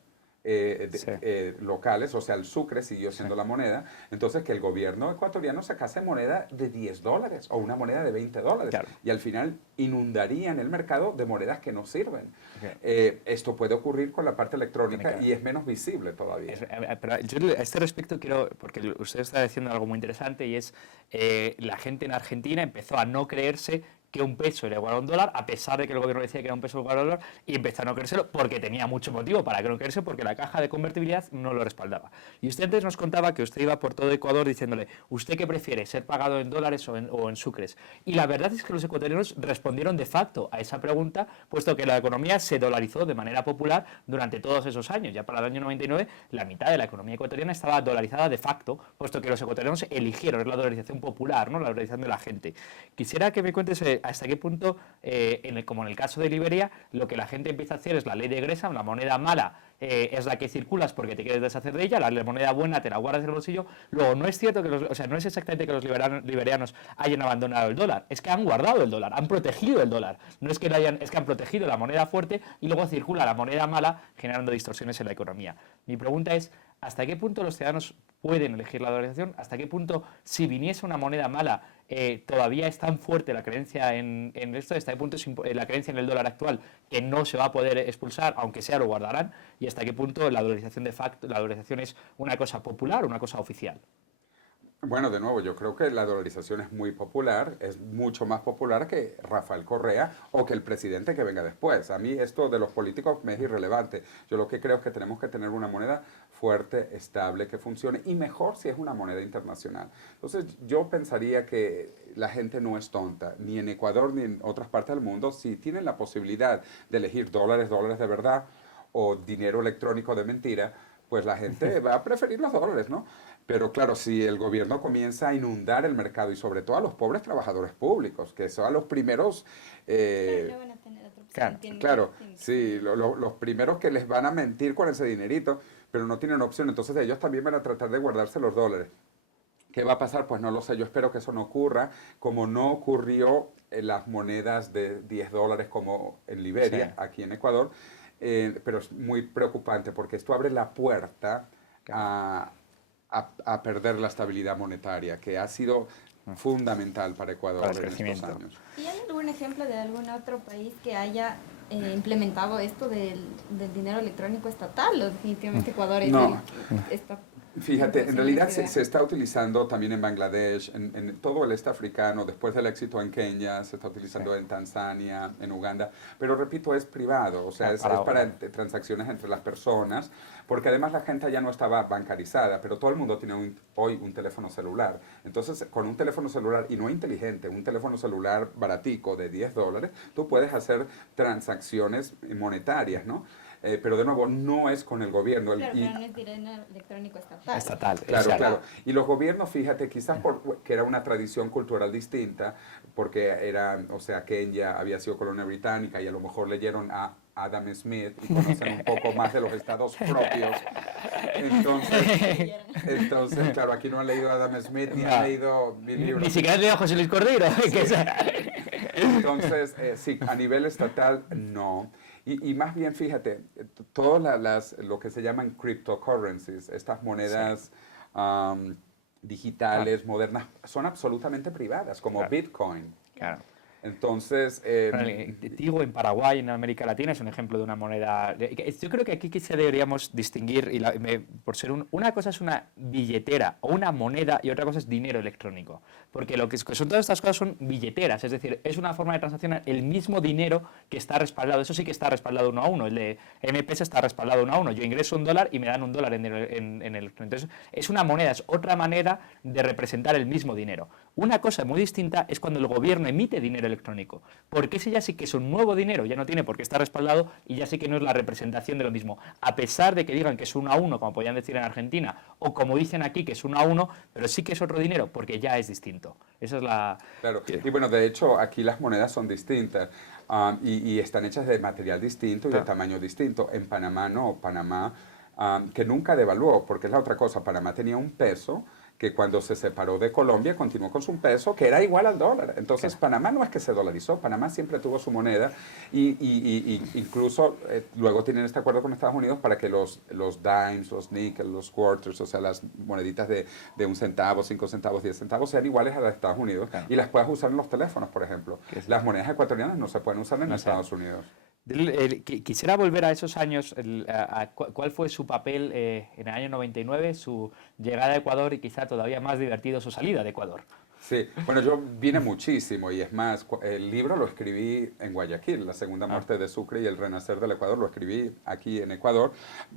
locales, o sea, el sucre siguió siendo la moneda, entonces que el gobierno ecuatoriano sacase moneda de $10 o una moneda de $20, claro. Y al final inundarían el mercado de monedas que no sirven. Esto puede ocurrir con la parte electrónica y es menos visible todavía. Pero yo a este respecto quiero, porque usted está diciendo algo muy interesante y es la gente en Argentina empezó a no creerse que un peso era igual a $1, a pesar de que el gobierno decía que era un peso igual a $1, y empezó a no creérselo porque tenía mucho motivo para que no creerse, porque la caja de convertibilidad no lo respaldaba. Y usted antes nos contaba que usted iba por todo Ecuador diciéndole, ¿usted qué prefiere, ser pagado en dólares o en sucres? Y la verdad es que los ecuatorianos respondieron de facto a esa pregunta, puesto que la economía se dolarizó de manera popular durante todos esos años. Ya para el año 99, la mitad de la economía ecuatoriana estaba dolarizada de facto, puesto que los ecuatorianos eligieron la dolarización popular, ¿no? La dolarización de la gente. Quisiera que me cuentes hasta qué punto, como en el caso de Liberia, lo que la gente empieza a hacer es la ley de Gresham, la moneda mala es la que circulas porque te quieres deshacer de ella, la moneda buena te la guardas en el bolsillo. Luego, no es cierto que no es exactamente que los liberianos hayan abandonado el dólar, es que han guardado el dólar, han protegido el dólar. No es que es que han protegido la moneda fuerte y luego circula la moneda mala generando distorsiones en la economía. Mi pregunta es, ¿hasta qué punto los ciudadanos pueden elegir la dolarización? ¿Hasta qué punto, si viniese una moneda mala, todavía es tan fuerte la creencia en esto? ¿Hasta qué punto es la creencia en el dólar actual que no se va a poder expulsar, aunque sea lo guardarán? ¿Y hasta qué punto la dolarización de facto, la dolarización es una cosa popular o una cosa oficial? Bueno, de nuevo, yo creo que la dolarización es muy popular, es mucho más popular que Rafael Correa o que el presidente que venga después. A mí esto de los políticos me es irrelevante. Yo lo que creo es que tenemos que tener una moneda fuerte, estable, que funcione y mejor si es una moneda internacional. Entonces yo pensaría que la gente no es tonta, ni en Ecuador ni en otras partes del mundo, si tienen la posibilidad de elegir dólares, dólares de verdad o dinero electrónico de mentira, pues la gente va a preferir los dólares, ¿no? Pero claro, si el gobierno comienza a inundar el mercado y sobre todo a los pobres trabajadores públicos, que son los primeros, Claro, eh, no van a tener otra opción. Claro. claro, Tienen que sí, ser- los primeros que les van a mentir con ese dinerito, pero no tienen opción, entonces ellos también van a tratar de guardarse los dólares. ¿Qué va a pasar? Pues no lo sé, yo espero que eso no ocurra, como no ocurrió en las monedas de 10 dólares como en Liberia, Sí, aquí en Ecuador, pero es muy preocupante porque esto abre la puerta claro. a, a perder la estabilidad monetaria, que ha sido fundamental para Para Ecuador el en estos crecimiento. años. ¿Y hay algún ejemplo de algún otro país que haya implementado esto del dinero electrónico estatal? ¿O definitivamente Ecuador es No, el que está fíjate, en introduciendo realidad esta idea? se está utilizando también en Bangladesh, en todo el este africano, después del éxito en Kenia, se está Sí. utilizando en Tanzania, en Uganda, pero repito, es privado, o sea, es para transacciones entre las personas, porque además la gente ya no estaba bancarizada, pero todo el mundo tiene hoy un teléfono celular. Entonces, con un teléfono celular, y no inteligente, un teléfono celular baratico de 10 dólares, tú puedes hacer transacciones monetarias, ¿no? Pero de nuevo, no es con el gobierno. Claro, pero no es dinero electrónico estatal. Estatal, Claro, exacto. claro. Y los gobiernos, fíjate, quizás porque era una tradición cultural distinta, porque era, o sea, Kenia había sido colonia británica y a lo mejor leyeron a Adam Smith y conocen un poco más de los estados propios. Entonces, entonces, claro, aquí no han leído a Adam Smith ni han No, leído mil libros. ni siquiera le a José Luis Cordero. que es- Entonces, sí, a nivel estatal, no. Y más bien, fíjate, todas lo que se llaman cryptocurrencies, estas Sí, monedas claro, digitales, modernas, son absolutamente privadas, como claro, Bitcoin. claro. Entonces, Bueno, Tigo en Paraguay, en América Latina, es un ejemplo de una moneda. Yo creo que aquí quizá deberíamos distinguir, por ser una cosa es una billetera o una moneda y otra cosa es dinero electrónico. Porque lo que son todas estas cosas son billeteras, es decir, es una forma de transaccionar el mismo dinero que está respaldado. Eso sí que está respaldado uno a uno. El de M-Pesa está respaldado uno a uno. Yo ingreso $1 y me dan $1 en el. Entonces, es una moneda, es otra manera de representar el mismo dinero. Una cosa muy distinta es cuando el gobierno emite dinero electrónico, porque ese ya sí que es un nuevo dinero, ya no tiene por qué estar respaldado y ya sí que no es la representación de lo mismo. A pesar de que digan que es 1 a 1, como podrían decir en Argentina, o como dicen aquí que es 1 a 1, pero sí que es otro dinero, porque ya es distinto. Esa es la. claro, y bueno, de hecho, aquí las monedas son distintas y están hechas de material distinto y de Claro. tamaño distinto. En Panamá no, Panamá, que nunca devaluó, porque es la otra cosa, Panamá tenía un peso que cuando se separó de Colombia continuó con su peso que era igual al dólar. Entonces Claro. Panamá no es que se dolarizó, Panamá siempre tuvo su moneda y incluso luego tienen este acuerdo con Estados Unidos para que los dimes, los nickels, los quarters, o sea, las moneditas de 1 centavo, 5 centavos, 10 centavos sean iguales a las de Estados Unidos Claro. y las puedas usar en los teléfonos, por ejemplo. Que es- Las monedas ecuatorianas no se pueden usar en No sé. Estados Unidos. Quisiera volver a esos años, cuál fue su papel en el año 99, su llegada a Ecuador y quizá todavía más divertido su salida de Ecuador. Sí, bueno, yo vine muchísimo y es más, el libro lo escribí en Guayaquil, la segunda muerte de Sucre y el renacer del Ecuador, lo escribí aquí en Ecuador,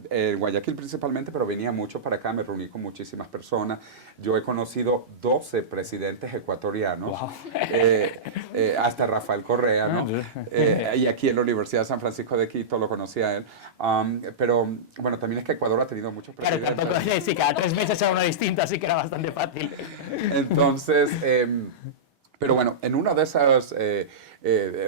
en Guayaquil principalmente, pero venía mucho para acá, me reuní con muchísimas personas. Yo he conocido 12 presidentes ecuatorianos, Wow. hasta Rafael Correa, ¿no? Y aquí en la Universidad de San Francisco de Quito lo conocí a él. Pero bueno, también es que Ecuador ha tenido muchos Claro, presidentes. tampoco, sí, cada 3 meses era uno distinto, así que era bastante fácil. Entonces, pero bueno, en una de esas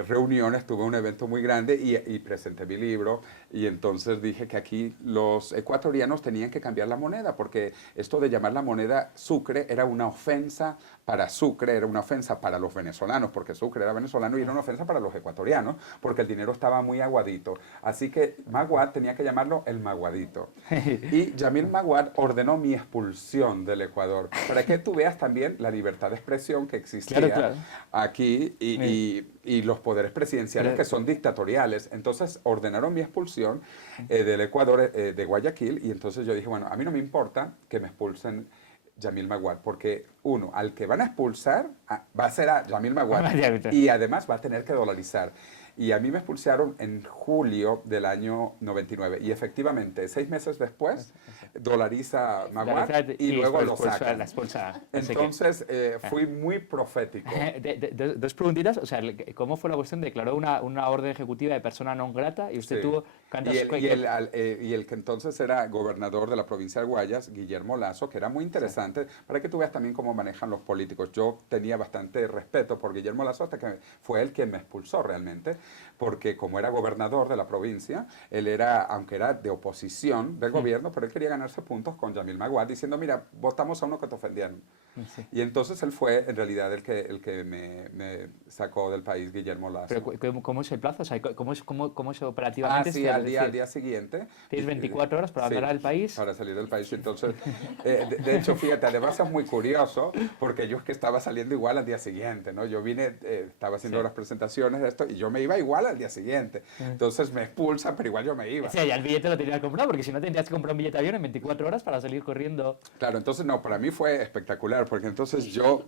reuniones tuve un evento muy grande y presenté mi libro y entonces dije que aquí los ecuatorianos tenían que cambiar la moneda porque esto de llamar la moneda Sucre era una ofensa para Sucre, era una ofensa para los venezolanos porque Sucre era venezolano y era una ofensa para los ecuatorianos porque el dinero estaba muy aguadito. Así que Maguad tenía que llamarlo el Maguadito. Y Yamil Maguad ordenó mi expulsión del Ecuador para que tú veas también la libertad de expresión que existía Claro, claro. aquí y los poderes presidenciales Pero- que son dictatoriales. Entonces ordenaron mi expulsión del Ecuador, de Guayaquil, y entonces yo dije, bueno, a mí no me importa que me expulsen Jamil Maguad, porque uno, al que van a expulsar va a ser a Jamil Maguad y además va a tener que dolarizar. Y a mí me expulsaron en julio del año 99 y efectivamente 6 meses después dolariza Maguad y luego lo sacan. Entonces fui muy profético. Dos preguntitas, o sea, ¿cómo fue la cuestión? Declaró una orden ejecutiva de persona non grata y usted tuvo... Y el que entonces era gobernador de la provincia de Guayas, Guillermo Lasso, que era muy interesante, para que tú veas también cómo manejan los políticos. Yo tenía bastante respeto por Guillermo Lasso hasta que fue él quien me expulsó realmente, porque como era gobernador de la provincia, él era, aunque era de oposición del gobierno, pero él quería ganarse puntos con Jamil Maguad, diciendo, mira, votamos a uno que te ofendieron. Sí. Y entonces él fue, en realidad, el que me sacó del país, Guillermo Lasso. ¿Pero cómo es el plazo? O sea, ¿cómo es operativamente? Sí, al día siguiente. Tienes 24 horas para abandonar el país. Para salir del país. Entonces, de hecho, fíjate, además es muy curioso, porque yo es que estaba saliendo igual al día siguiente, ¿no? Yo vine, estaba haciendo las presentaciones de esto, y yo me iba igual al día siguiente. Entonces me expulsan, pero igual yo me iba. O sea, ya el billete lo tenías que comprar, porque si no tendrías que comprar un billete de avión en 24 horas para salir corriendo. Claro, entonces no, para mí fue espectacular, porque entonces yo,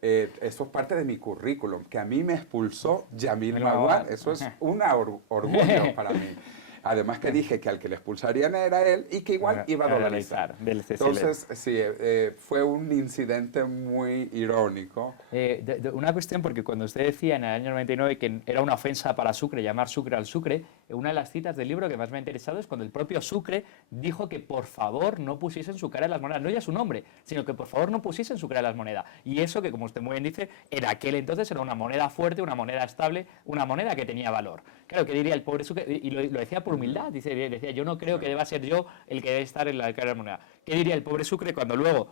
eso es parte de mi currículum, que a mí me expulsó Jamil Maguad, eso es un orgullo para mí. Además que dije que al que le expulsarían era él y que igual iba a dolarizar. Entonces, sí, fue un incidente muy irónico. Una cuestión, porque cuando usted decía en el año 99 que era una ofensa para Sucre llamar Sucre al Sucre, una de las citas del libro que más me ha interesado es cuando el propio Sucre dijo que por favor no pusiesen su cara en las monedas, no ya su nombre, sino que por favor no pusiesen su cara en las monedas. Y eso que, como usted muy bien dice, en aquel entonces era una moneda fuerte, una moneda estable, una moneda que tenía valor. Claro, ¿qué diría el pobre Sucre? Y lo decía por humildad, decía, yo no creo que deba ser yo el que debe estar en la cara de la moneda. ¿Qué diría el pobre Sucre cuando luego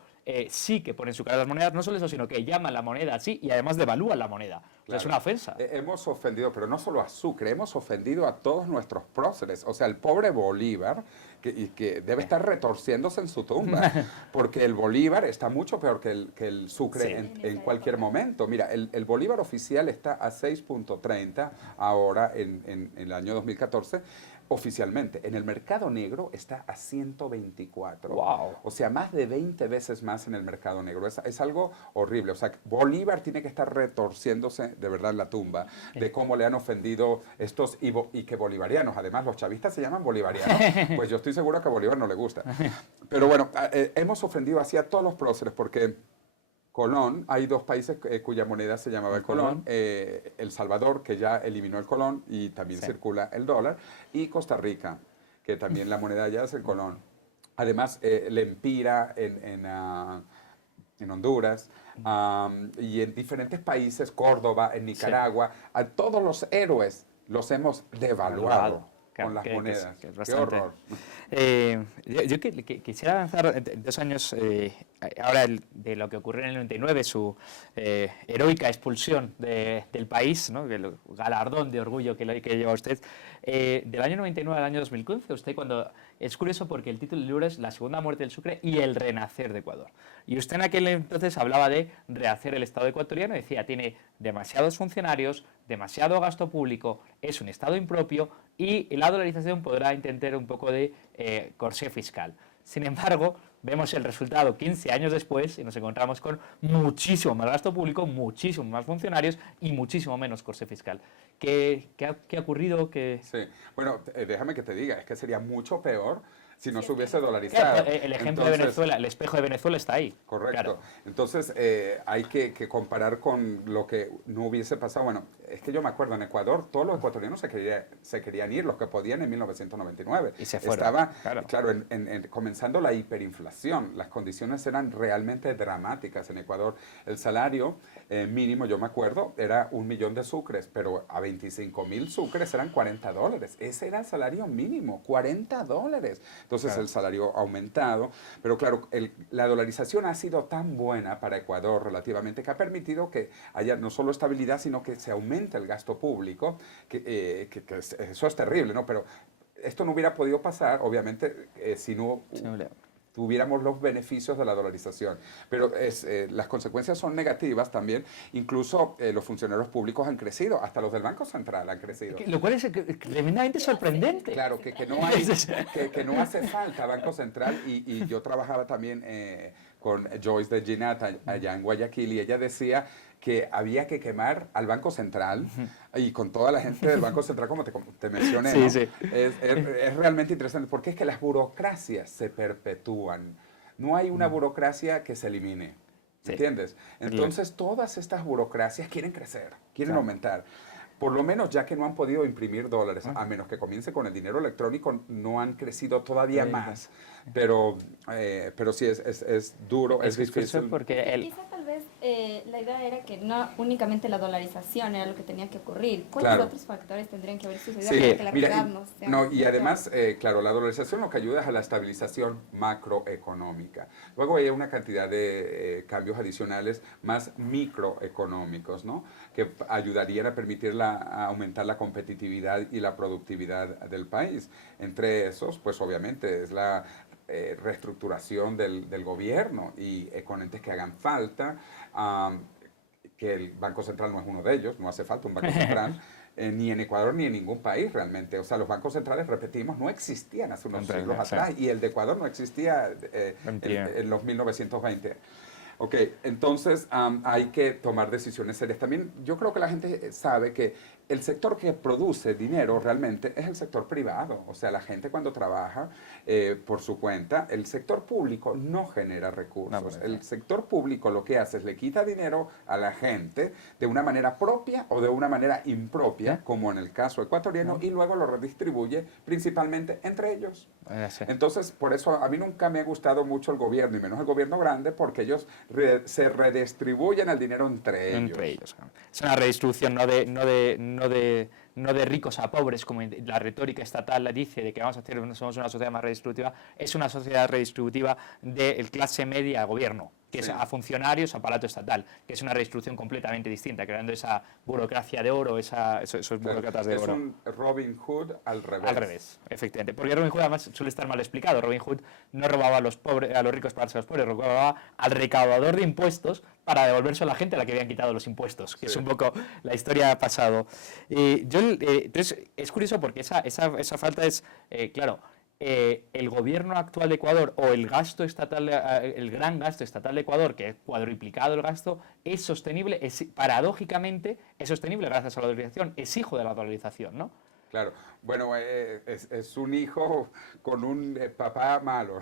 sí que ponen su cara en las monedas? No solo eso, sino que llaman la moneda así y además devalúan la moneda. Claro. O sea, es una ofensa. Hemos ofendido, pero no solo a Sucre, hemos ofendido a todos nuestros próceres. O sea, el pobre Bolívar, que debe estar retorciéndose en su tumba, porque el Bolívar está mucho peor que el Sucre en cualquier momento. Mira, el Bolívar oficial está a 6.30 ahora en el año 2014, oficialmente. En el mercado negro está a 124. Wow. O sea, más de 20 veces más en el mercado negro. Es algo horrible. O sea, Bolívar tiene que estar retorciéndose de verdad en la tumba de cómo le han ofendido estos y que bolivarianos. Además, los chavistas se llaman bolivarianos. Pues yo estoy seguro que a Bolívar no le gusta. Pero bueno, hemos ofendido así a todos los próceres porque Colón, hay dos países cuya moneda se llamaba el Colón, El Salvador, que ya eliminó el Colón y también circula el dólar, y Costa Rica, que también la moneda ya es el Colón. Además, el Empira en Honduras y en diferentes países, Córdoba, en Nicaragua, a todos los héroes los hemos devaluado. Con las monedas. Qué horror. Yo quisiera avanzar 2 años, ahora de lo que ocurrió en el 99, su heroica expulsión del país, ¿no? El galardón de orgullo que lleva usted. Del año 99 al año 2015, usted cuando... Es curioso porque el título del libro es La segunda muerte del Sucre y el renacer de Ecuador. Y usted en aquel entonces hablaba de rehacer el Estado ecuatoriano, decía, tiene demasiados funcionarios, demasiado gasto público, es un Estado impropio y la dolarización podrá intentar un poco de corsé fiscal. Sin embargo, vemos el resultado 15 años después y nos encontramos con muchísimo más gasto público, muchísimo más funcionarios y muchísimo menos corsé fiscal. ¿Qué ha ocurrido? Sí, bueno, déjame que te diga, es que sería mucho peor si no se hubiese dolarizado. El ejemplo de Venezuela, el espejo de Venezuela está ahí. Correcto. Claro. Entonces, hay que comparar con lo que no hubiese pasado. Bueno, es que yo me acuerdo, en Ecuador todos los ecuatorianos se querían ir, los que podían en 1999. Y se fueron. Estaba, claro, comenzando la hiperinflación. Las condiciones eran realmente dramáticas en Ecuador. El salario mínimo, yo me acuerdo, era 1 millón de sucres, pero a 25.000 sucres eran $40. Ese era el salario mínimo, $40. Entonces el salario ha aumentado, pero claro, la dolarización ha sido tan buena para Ecuador relativamente que ha permitido que haya no solo estabilidad, sino que se aumente el gasto público, que eso es terrible, ¿no? Pero esto no hubiera podido pasar, obviamente, si no tuviéramos los beneficios de la dolarización. Pero las consecuencias son negativas también. Incluso los funcionarios públicos han crecido, hasta los del Banco Central han crecido. Lo cual es tremendamente sorprendente. Claro, que no hace falta Banco Central. Y yo trabajaba también con Joyce de Ginat allá en Guayaquil y ella decía que había que quemar al Banco Central y con toda la gente del Banco Central, como te mencioné, Sí, ¿no? sí. Es realmente interesante porque es que las burocracias se perpetúan. No hay una burocracia que se elimine. Sí. ¿Entiendes? Entonces todas estas burocracias quieren crecer, quieren aumentar. Por lo menos ya que no han podido imprimir dólares, a menos que comience con el dinero electrónico, no han crecido todavía más. Pero sí es duro, es difícil. Porque Quizá tal vez la idea era que no únicamente la dolarización era lo que tenía que ocurrir. ¿Cuáles Claro. otros factores tendrían que haber sucedido Sí, para que la mira, realidad no sea no, y peor? además, claro, la dolarización lo que ayuda es a la estabilización macroeconómica. Luego hay una cantidad de cambios adicionales más microeconómicos, ¿no? Que ayudarían a a aumentar la competitividad y la productividad del país. Entre esos, pues obviamente es la reestructuración del gobierno y con entes que hagan falta, que el Banco Central no es uno de ellos, no hace falta un Banco Central, ni en Ecuador ni en ningún país realmente. O sea, los bancos centrales, repetimos, no existían hace unos siglos atrás y el de Ecuador no existía en los 1920. Ok, entonces hay que tomar decisiones serias. También yo creo que la gente sabe que el sector que produce dinero realmente es el sector privado. O sea, la gente cuando trabaja por su cuenta, el sector público no genera recursos. El sector público lo que hace es le quita dinero a la gente de una manera propia o de una manera impropia, como en el caso ecuatoriano, y luego lo redistribuye principalmente entre ellos. Entonces, por eso a mí nunca me ha gustado mucho el gobierno, y menos el gobierno grande, porque ellos se redistribuyen el dinero entre ellos. Es una redistribución no de ricos a pobres, como la retórica estatal la dice, de que vamos a hacer, somos una sociedad más redistributiva. Es una sociedad redistributiva de clase media a gobierno, que es a funcionarios, aparato estatal, que es una redistribución completamente distinta, creando esa burocracia de oro, esos burócratas de oro. Es un Robin Hood al revés. Al revés, efectivamente. Porque Robin Hood además suele estar mal explicado. Robin Hood no robaba a los ricos para darse a los pobres, robaba al recaudador de impuestos para devolverse a la gente a la que habían quitado los impuestos, que es un poco la historia pasado. Entonces, es curioso porque esa falta es, claro, el gobierno actual de Ecuador o el gasto estatal, el gran gasto estatal de Ecuador, que es cuadruplicado el gasto, es sostenible, paradójicamente es sostenible gracias a la dolarización, es hijo de la dolarización, ¿no? Claro, bueno, es un hijo con un papá malo,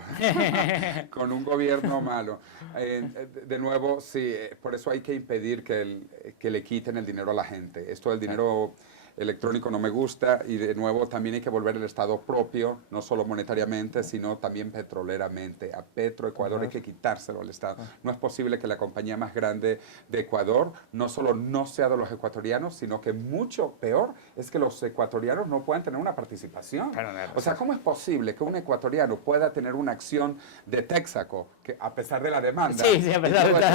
con un gobierno malo. De nuevo, sí, por eso hay que impedir que le quiten el dinero a la gente. Esto del dinero electrónico no me gusta y de nuevo también hay que volver el Estado propio, no solo monetariamente, sino también petroleramente. A Petroecuador hay que quitárselo al Estado. No es posible que la compañía más grande de Ecuador no solo no sea de los ecuatorianos, sino que mucho peor es que los ecuatorianos no puedan tener una participación. O sea, ¿cómo es posible que un ecuatoriano pueda tener una acción de Texaco, que a pesar de la demanda,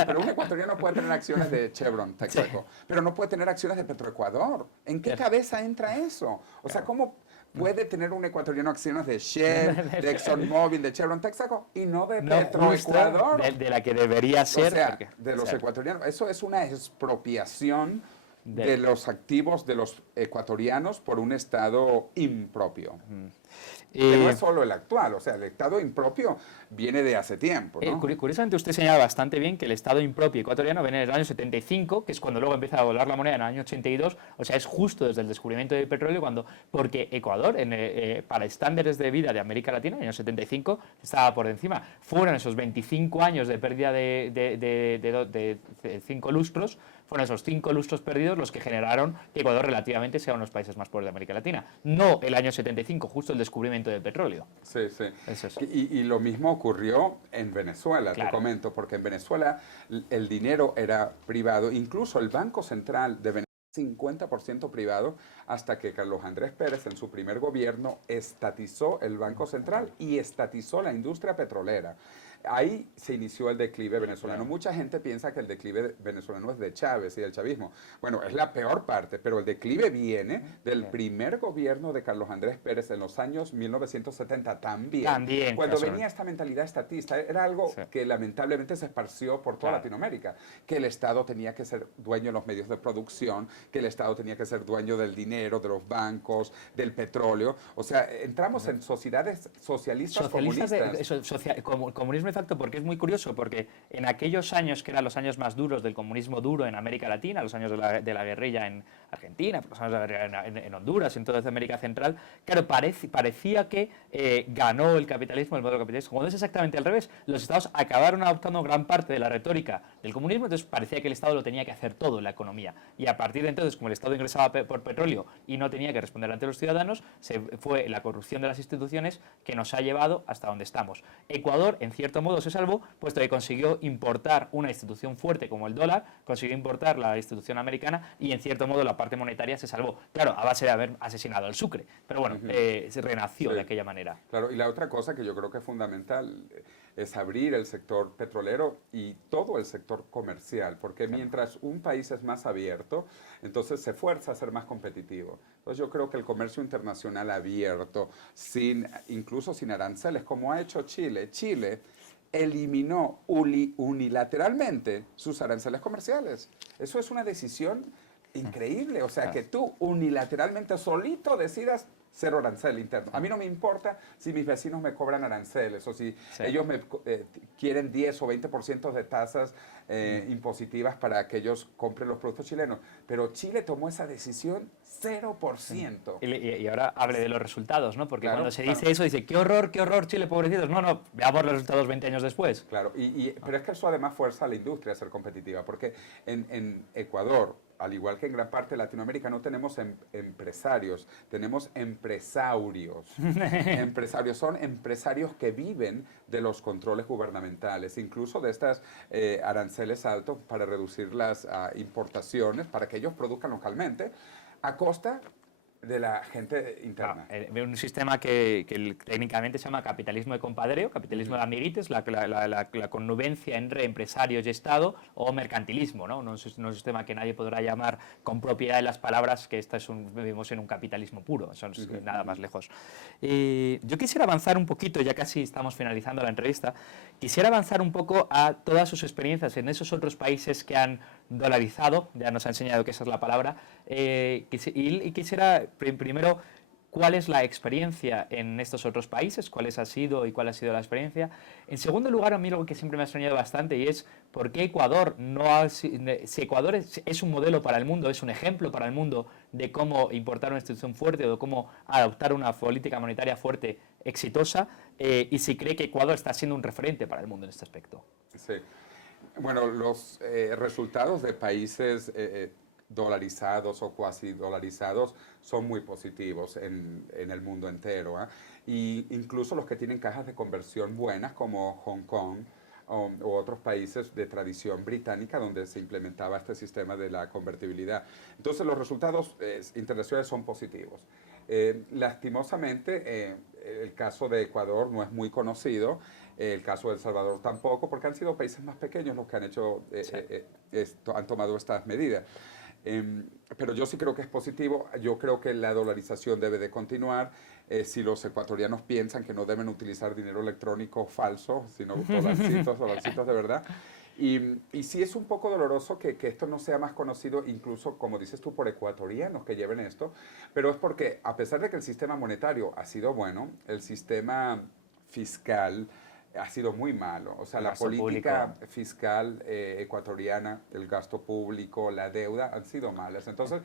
pero un ecuatoriano puede tener acciones de Chevron, Texaco, pero no puede tener acciones de Petroecuador? ¿En qué cabeza entra eso? O sea, ¿cómo puede tener un ecuatoriano acciones de Shell, de ExxonMobil, de Chevron, Texaco y no de Petroecuador? De la que debería ser. O sea, de los ecuatorianos. Eso es una expropiación de los activos de los ecuatorianos por un Estado impropio. Que no es solo el actual, o sea, el Estado impropio viene de hace tiempo, ¿no? Curiosamente usted señala bastante bien que el Estado impropio ecuatoriano viene en el año 75, que es cuando luego empieza a volar la moneda en el año 82, o sea, es justo desde el descubrimiento del petróleo, porque Ecuador, para estándares de vida de América Latina, en el año 75, estaba por encima. Fueron esos 25 años de pérdida de 5 lustros, fueron esos 5 lustros perdidos los que generaron que Ecuador relativamente sea uno de los países más pobres de América Latina. No el año 75, justo el descubrimiento del petróleo. Sí, sí. Y lo mismo ocurrió en Venezuela, te comento, porque en Venezuela el dinero era privado, incluso el Banco Central de Venezuela 50% privado, hasta que Carlos Andrés Pérez en su primer gobierno estatizó el Banco Central y estatizó la industria petrolera. Ahí se inició el declive venezolano. Mucha gente piensa que el declive venezolano es de Chávez y del chavismo. Bueno, es la peor parte, pero el declive viene del primer gobierno de Carlos Andrés Pérez en los años 1970 también. Cuando venía esta mentalidad estatista, era algo que lamentablemente se esparció por toda Latinoamérica, que el Estado tenía que ser dueño de los medios de producción, que el Estado tenía que ser dueño del dinero, de los bancos, del petróleo. O sea, entramos en sociedades socialistas comunistas. Comunismo estupefacto porque es muy curioso, porque en aquellos años que eran los años más duros del comunismo duro en América Latina, los años de la guerrilla en Argentina, los años de la guerrilla en Honduras, en toda América Central, claro, parecía que ganó el capitalismo, el modelo capitalista. Cuando es exactamente al revés, los estados acabaron adoptando gran parte de la retórica del comunismo, entonces parecía que el estado lo tenía que hacer todo en la economía. Y a partir de entonces, como el estado ingresaba por petróleo y no tenía que responder ante los ciudadanos, fue la corrupción de las instituciones que nos ha llevado hasta donde estamos. Ecuador, en cierto modo, se salvó, puesto que consiguió importar una institución fuerte como el dólar, consiguió importar la institución americana y, en cierto modo, la parte monetaria se salvó. Claro, a base de haber asesinado al Sucre, pero bueno, se renació de aquella manera. Claro, y la otra cosa que yo creo que es fundamental es abrir el sector petrolero y todo el sector comercial, porque mientras un país es más abierto, entonces se fuerza a ser más competitivo. Entonces yo creo que el comercio internacional abierto, incluso sin aranceles, como ha hecho Chile. Chile eliminó unilateralmente sus aranceles comerciales. Eso es una decisión increíble, o sea, que tú unilateralmente solito decidas cero arancel interno. A mí no me importa si mis vecinos me cobran aranceles o si ellos me quieren 10 o 20% de tasas impositivas para que ellos compren los productos chilenos. Pero Chile tomó esa decisión 0%. Y ahora hable de los resultados, ¿no? Porque cuando se dice eso, dice, qué horror, Chile, pobrecitos. No, veamos los resultados 20 años después. Claro, pero es que eso además fuerza a la industria a ser competitiva, porque en Ecuador, al igual que en gran parte de Latinoamérica, no tenemos empresarios, tenemos empresarios. Empresarios son empresarios que viven de los controles gubernamentales, incluso de estas aranceles altos para reducir las importaciones, para que ellos produzcan localmente, a costa de la gente interna. Un sistema que técnicamente se llama capitalismo de compadreo, capitalismo de amiguites, la connubencia entre empresarios y Estado, o mercantilismo, ¿no? No es un sistema que nadie podrá llamar con propiedad de las palabras, que vivimos en un capitalismo puro, eso es nada más lejos. Yo quisiera avanzar un poquito, ya casi estamos finalizando la entrevista, quisiera avanzar un poco a todas sus experiencias en esos otros países que han dolarizado, ya nos ha enseñado que esa es la palabra, y quisiera primero, ¿cuál es la experiencia en estos otros países? ¿Cuál ha sido la experiencia? En segundo lugar, a mí algo que siempre me ha extrañado bastante y es por qué Ecuador si Ecuador es un modelo para el mundo, es un ejemplo para el mundo de cómo importar una institución fuerte o de cómo adoptar una política monetaria fuerte, exitosa, y si cree que Ecuador está siendo un referente para el mundo en este aspecto. Sí. Bueno, los resultados de países dolarizados o cuasi dolarizados son muy positivos en el mundo entero. Y incluso los que tienen cajas de conversión buenas como Hong Kong o otros países de tradición británica donde se implementaba este sistema de la convertibilidad. Entonces los resultados internacionales son positivos. Lastimosamente, el caso de Ecuador no es muy conocido, el caso de El Salvador tampoco, porque han sido países más pequeños los que han hecho han tomado estas medidas. Pero yo sí creo que es positivo. Yo creo que la dolarización debe de continuar. Si los ecuatorianos piensan que no deben utilizar dinero electrónico falso, sino dolarcitos de verdad. Y sí es un poco doloroso que esto no sea más conocido, incluso, como dices tú, por ecuatorianos que lleven esto, pero es porque, a pesar de que el sistema monetario ha sido bueno, el sistema fiscal ha sido muy malo. O sea, la política fiscal ecuatoriana, el gasto público, la deuda, han sido malas. Entonces,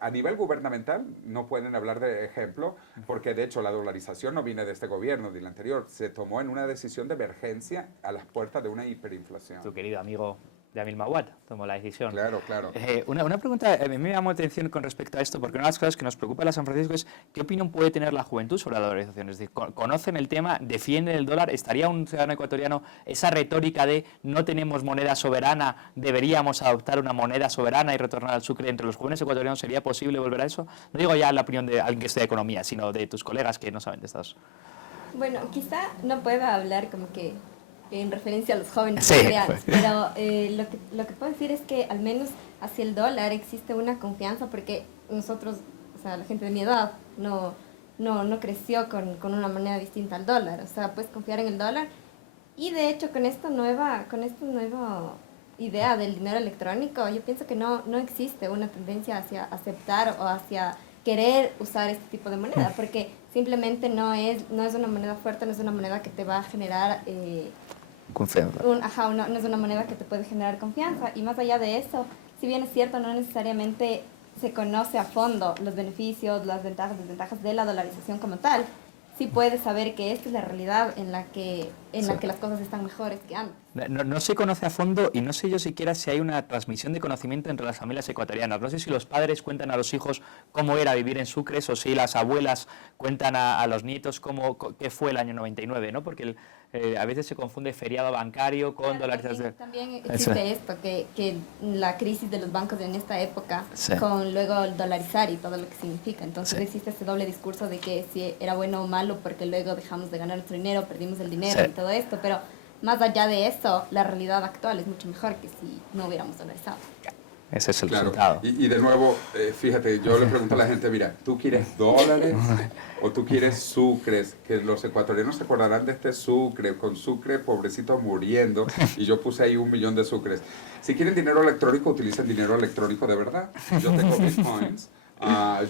a nivel gubernamental no pueden hablar de ejemplo, porque de hecho la dolarización no viene de este gobierno, del anterior. Se tomó en una decisión de emergencia a las puertas de una hiperinflación. Tu querido amigo Yamil Mawad tomó la decisión. Claro. Una pregunta, a mí me llamó la atención con respecto a esto, porque una de las cosas que nos preocupa a San Francisco es qué opinión puede tener la juventud sobre la dolarización. Es decir, conocen el tema, defienden el dólar. ¿Estaría un ciudadano ecuatoriano esa retórica de no tenemos moneda soberana, deberíamos adoptar una moneda soberana y retornar al sucre? Entre los jóvenes ecuatorianos, ¿sería posible volver a eso? No digo ya la opinión de alguien que estudia economía, sino de tus colegas que no saben de estas. Bueno, quizá no pueda hablar como que en referencia a los jóvenes ecuatorianos, pero lo que puedo decir es que al menos hacia el dólar existe una confianza, porque nosotros, o sea, la gente de mi edad no creció con una moneda distinta al dólar, o sea, puedes confiar en el dólar. Y de hecho con esta nueva idea del dinero electrónico, yo pienso que no existe una tendencia hacia aceptar o hacia querer usar este tipo de moneda, porque simplemente no es una moneda fuerte, no es una moneda que te va a generar... Confianza. no es una moneda que te puede generar confianza. Y más allá de eso, si bien es cierto, no necesariamente se conoce a fondo los beneficios, las ventajas, desventajas de la dolarización como tal, sí puedes saber que esta es la realidad en la que las cosas están mejores que antes. No se conoce a fondo y no sé yo siquiera si hay una transmisión de conocimiento entre las familias ecuatorianas. No sé si los padres cuentan a los hijos cómo era vivir en Sucres o si las abuelas cuentan a los nietos qué fue el año 99, ¿no? Porque a veces se confunde feriado bancario con dolarización. También existe esto, que la crisis de los bancos en esta época, con luego el dolarizar y todo lo que significa. Entonces existe ese doble discurso de que si era bueno o malo porque luego dejamos de ganar nuestro dinero, perdimos el dinero y todo esto, pero más allá de eso, la realidad actual es mucho mejor que si no hubiéramos dolarizado. Ese es el resultado. Y de nuevo, fíjate, yo le pregunto a la gente, mira, ¿tú quieres dólares o tú quieres sucres? Que los ecuatorianos se acordarán de este sucre, con sucre, pobrecito muriendo, y yo puse ahí 1 millón de sucres. Si quieren dinero electrónico, utilicen dinero electrónico de verdad. Yo tengo bitcoins.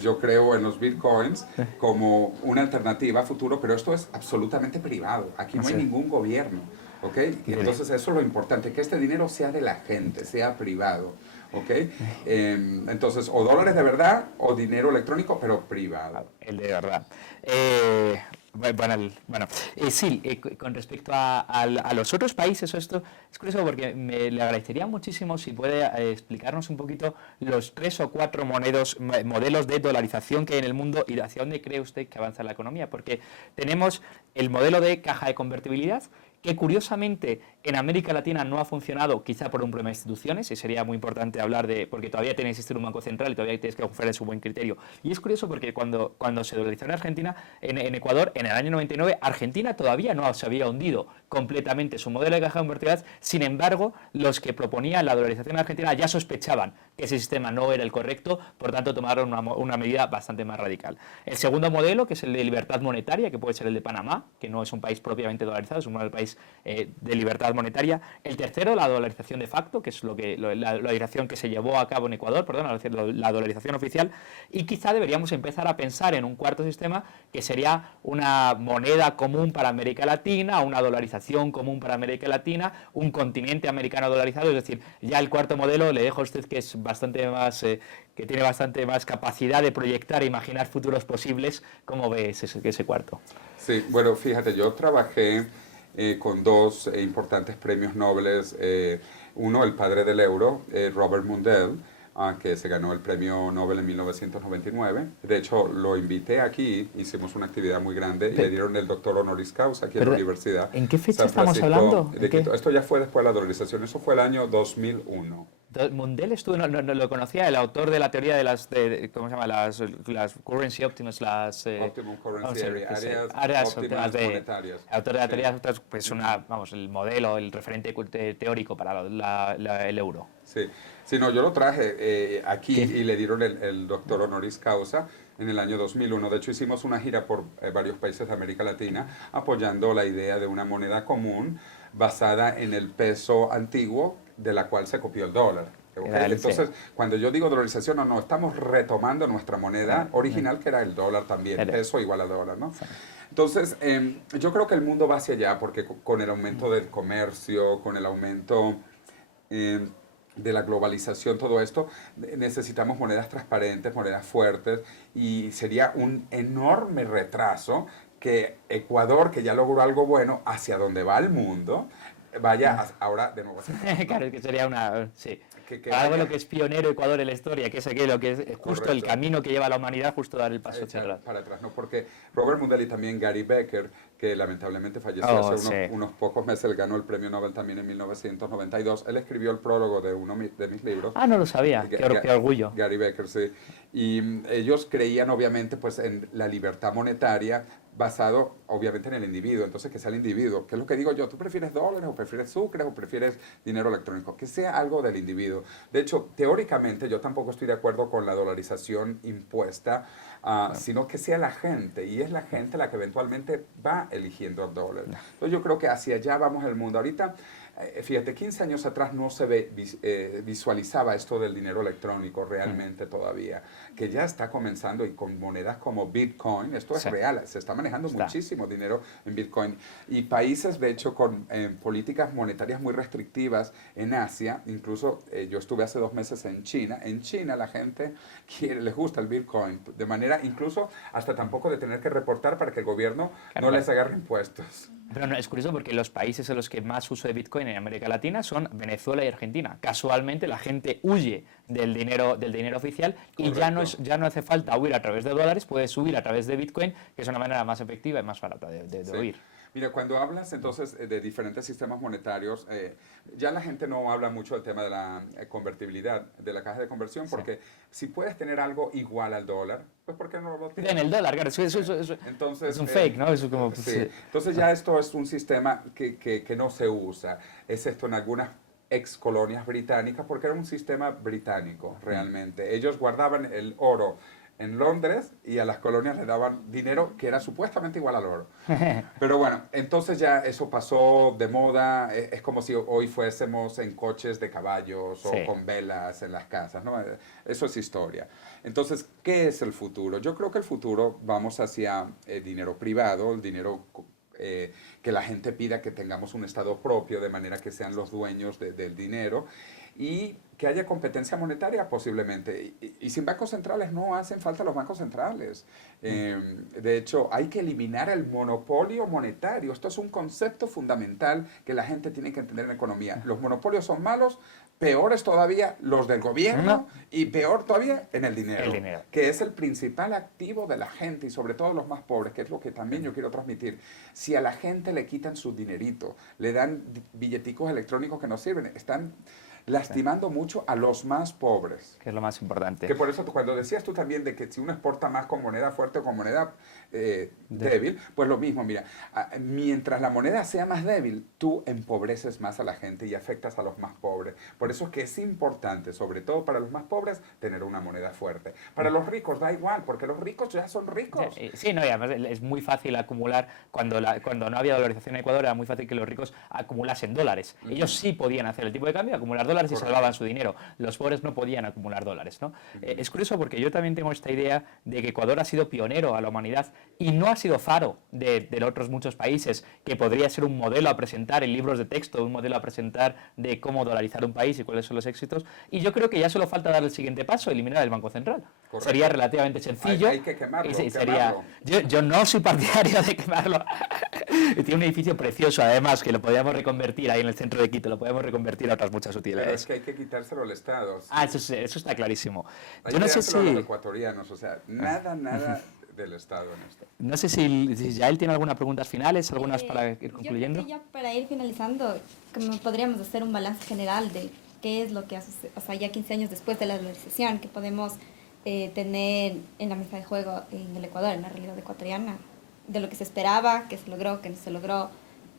Yo creo en los bitcoins como una alternativa a futuro, pero esto es absolutamente privado. Aquí no hay ningún gobierno, ¿ok? Entonces eso es lo importante, que este dinero sea de la gente, sea privado, ¿ok? Entonces, o dólares de verdad o dinero electrónico, pero privado. El de verdad. Sí, con respecto a los otros países, esto es curioso porque le agradecería muchísimo si puede explicarnos un poquito los 3 o 4 modelos de dolarización que hay en el mundo y hacia dónde cree usted que avanza la economía, porque tenemos el modelo de caja de convertibilidad, que curiosamente en América Latina no ha funcionado, quizá por un problema de instituciones, y sería muy importante hablar porque todavía tiene que existir un banco central y todavía tienes que confiar en su buen criterio. Y es curioso porque cuando se dolarizó en Argentina, en Ecuador, en el año 99, Argentina todavía no se había hundido completamente su modelo de caja de convertibilidad. Sin embargo, los que proponían la dolarización en Argentina ya sospechaban que ese sistema no era el correcto, por tanto tomaron una medida bastante más radical. El segundo modelo, que es el de libertad monetaria, que puede ser el de Panamá, que no es un país propiamente dolarizado, es un país de libertad monetaria. El tercero, la dolarización de facto, que es la dolarización que se llevó a cabo en Ecuador, la dolarización oficial. Y quizá deberíamos empezar a pensar en un cuarto sistema, que sería una moneda común para América Latina, una dolarización común para América Latina, un continente americano dolarizado. Es decir, ya el cuarto modelo le dejo a usted, que es bastante más, que tiene bastante más capacidad de proyectar e imaginar futuros posibles. ¿Cómo ve ese cuarto? Sí, bueno, fíjate, yo trabajé con 2 importantes premios Nobel, uno, el padre del euro, Robert Mundell, que se ganó el premio Nobel en 1999. De hecho, lo invité aquí, hicimos una actividad muy grande y le dieron el doctor honoris causa aquí en la universidad. ¿En qué fecha San estamos Francisco hablando? de Quito. Esto ya fue después de la dolarización, eso fue el año 2001. Mundell estuvo, no lo conocía, el autor de la teoría de ¿cómo se llama? Las currency optimus, Optimum currency áreas óptimas de monetarias. autor de la teoría, pues el modelo, el referente teórico para el euro. Sí, no, yo lo traje aquí y le dieron el doctor honoris causa en el año 2001. De hecho, hicimos una gira por varios países de América Latina apoyando la idea de una moneda común basada en el peso antiguo de la cual se copió el dólar. ¿Okay? Entonces, cuando yo digo dolarización, no, estamos retomando nuestra moneda original, que era el dólar también, peso igual a dólar, ¿no? Entonces, yo creo que el mundo va hacia allá, porque con el aumento del comercio, con el aumento de la globalización, todo esto, necesitamos monedas transparentes, monedas fuertes, y sería un enorme retraso que Ecuador, que ya logró algo bueno, hacia donde va el mundo, vaya ahora de nuevo. Claro, que sería una... Sí. Que algo lo que es pionero Ecuador en la historia, que es lo que es justo correcto. El camino que lleva a la humanidad, justo dar el paso hacia atrás. Para atrás, ¿no? Porque Robert Mundell y también Gary Becker, que lamentablemente falleció hace unos pocos meses, él ganó el premio Nobel también en 1992, él escribió el prólogo de uno de mis libros. No lo sabía, qué orgullo. Gary Becker, sí. Y ellos creían obviamente pues en la libertad monetaria, basado obviamente en el individuo, entonces que sea el individuo, que es lo que digo yo, ¿tú prefieres dólares o prefieres sucres o prefieres dinero electrónico? Que sea algo del individuo. De hecho, teóricamente yo tampoco estoy de acuerdo con la dolarización impuesta, sino que sea la gente, y es la gente la que eventualmente va eligiendo el dólar. Entonces yo creo que hacia allá vamos el mundo. Ahorita fíjate, 15 años atrás no se visualizaba esto del dinero electrónico realmente todavía, que ya está comenzando y con monedas como Bitcoin, esto es real, se está manejando muchísimo dinero en Bitcoin. Y países, de hecho, con políticas monetarias muy restrictivas en Asia, incluso yo estuve hace 2 meses en China la gente les gusta el Bitcoin, de manera incluso hasta tampoco de tener que reportar para que el gobierno no les agarre impuestos. Pero no, es curioso porque los países en los que más uso de Bitcoin en América Latina son Venezuela y Argentina. Casualmente la gente huye del dinero oficial y ya no hace falta huir a través de dólares, puedes huir a través de Bitcoin, que es una manera más efectiva y más barata de huir. Mira, cuando hablas entonces de diferentes sistemas monetarios, ya la gente no habla mucho del tema de la convertibilidad de la caja de conversión, porque si puedes tener algo igual al dólar, pues ¿por qué no lo tienes? En el dólar, claro, entonces, es un fake, ¿no? Eso como, sí. Entonces ya esto es un sistema que no se usa, es esto en algunas ex colonias británicas, porque era un sistema británico realmente. Ellos guardaban el oro en Londres y a las colonias le daban dinero que era supuestamente igual al oro. Pero bueno, entonces ya eso pasó de moda, es como si hoy fuésemos en coches de caballos o con velas en las casas, ¿no? Eso es historia. Entonces, ¿qué es el futuro? Yo creo que el futuro vamos hacia dinero privado, el dinero que la gente pida que tengamos un estado propio, de manera que sean los dueños del dinero y que haya competencia monetaria posiblemente. Y sin bancos centrales no hacen falta los bancos centrales. De hecho, hay que eliminar el monopolio monetario. Esto es un concepto fundamental que la gente tiene que entender en economía. Los monopolios son malos, peores todavía los del gobierno y peor todavía en el dinero, que es el principal activo de la gente y sobre todo los más pobres, que es lo que también yo quiero transmitir. Si a la gente le quitan su dinerito, le dan billeticos electrónicos que no sirven, están lastimando mucho a los más pobres. Que es lo más importante. Que por eso cuando decías tú también de que si uno exporta más con moneda fuerte o con moneda débil, pues lo mismo, mira, mientras la moneda sea más débil, tú empobreces más a la gente y afectas a los más pobres. Por eso es que es importante, sobre todo para los más pobres, tener una moneda fuerte. Para los ricos da igual, porque los ricos ya son ricos. Sí, no, y además es muy fácil acumular, cuando no había dolarización en Ecuador, era muy fácil que los ricos acumulasen dólares. Ellos sí podían hacer el tipo de cambio, acumular dólares y salvaban su dinero. Los pobres no podían acumular dólares, ¿no? Es curioso porque yo también tengo esta idea de que Ecuador ha sido pionero a la humanidad y no ha sido faro de otros muchos países, que podría ser un modelo a presentar en libros de texto, un modelo a presentar de cómo dolarizar un país y cuáles son los éxitos. Y yo creo que ya solo falta dar el siguiente paso, eliminar el Banco Central. Correcto. Sería relativamente sencillo. Hay que quemarlo. Yo no soy partidario de quemarlo. Tiene un edificio precioso, además, que lo podríamos reconvertir ahí en el centro de Quito, lo podemos reconvertir a otras muchas utilidades. Pero es que hay que quitárselo al Estado. Sí. Eso está clarísimo. Yo no sé si a los ecuatorianos, o sea, nada del Estado en esto. No sé si ya él tiene algunas preguntas finales, algunas para ir concluyendo. Yo creo que ya para ir finalizando, como podríamos hacer un balance general de qué es lo que hace, o sea, ya 15 años después de la dolarización, que podemos tener en la mesa de juego en el Ecuador, en la realidad ecuatoriana, de lo que se esperaba, que se logró, que no se logró.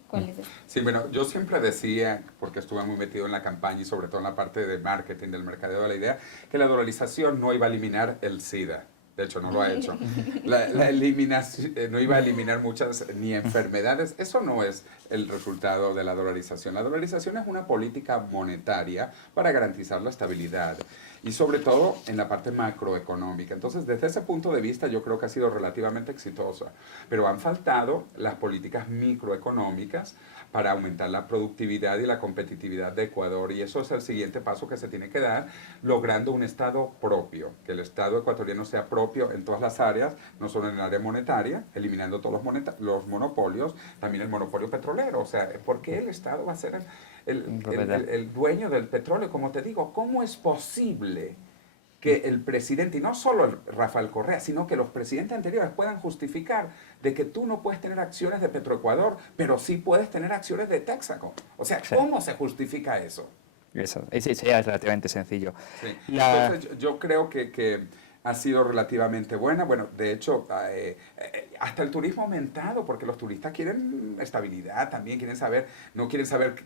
¿Cuál es eso? Sí, bueno, yo siempre decía, porque estuve muy metido en la campaña y sobre todo en la parte de marketing, del mercadeo de la idea, que la dolarización no iba a eliminar el SIDA. De hecho, no lo ha hecho. La eliminación, no iba a eliminar muchas ni enfermedades. Eso no es el resultado de la dolarización. La dolarización es una política monetaria para garantizar la estabilidad y sobre todo en la parte macroeconómica. Entonces, desde ese punto de vista, yo creo que ha sido relativamente exitosa. Pero han faltado las políticas microeconómicas para aumentar la productividad y la competitividad de Ecuador. Y eso es el siguiente paso que se tiene que dar, logrando un Estado propio, que el Estado ecuatoriano sea propio en todas las áreas, no solo en el área monetaria, eliminando todos los monopolios, también el monopolio petrolero. O sea, ¿por qué el Estado va a ser el dueño del petróleo? Como te digo, ¿cómo es posible que el presidente, y no solo Rafael Correa, sino que los presidentes anteriores puedan justificar de que tú no puedes tener acciones de Petroecuador, pero sí puedes tener acciones de Texaco? O sea, ¿cómo se justifica eso? Eso sería relativamente sencillo. Sí. Entonces, yo creo que ha sido relativamente buena. Bueno, de hecho, hasta el turismo ha aumentado, porque los turistas quieren estabilidad también, no quieren saber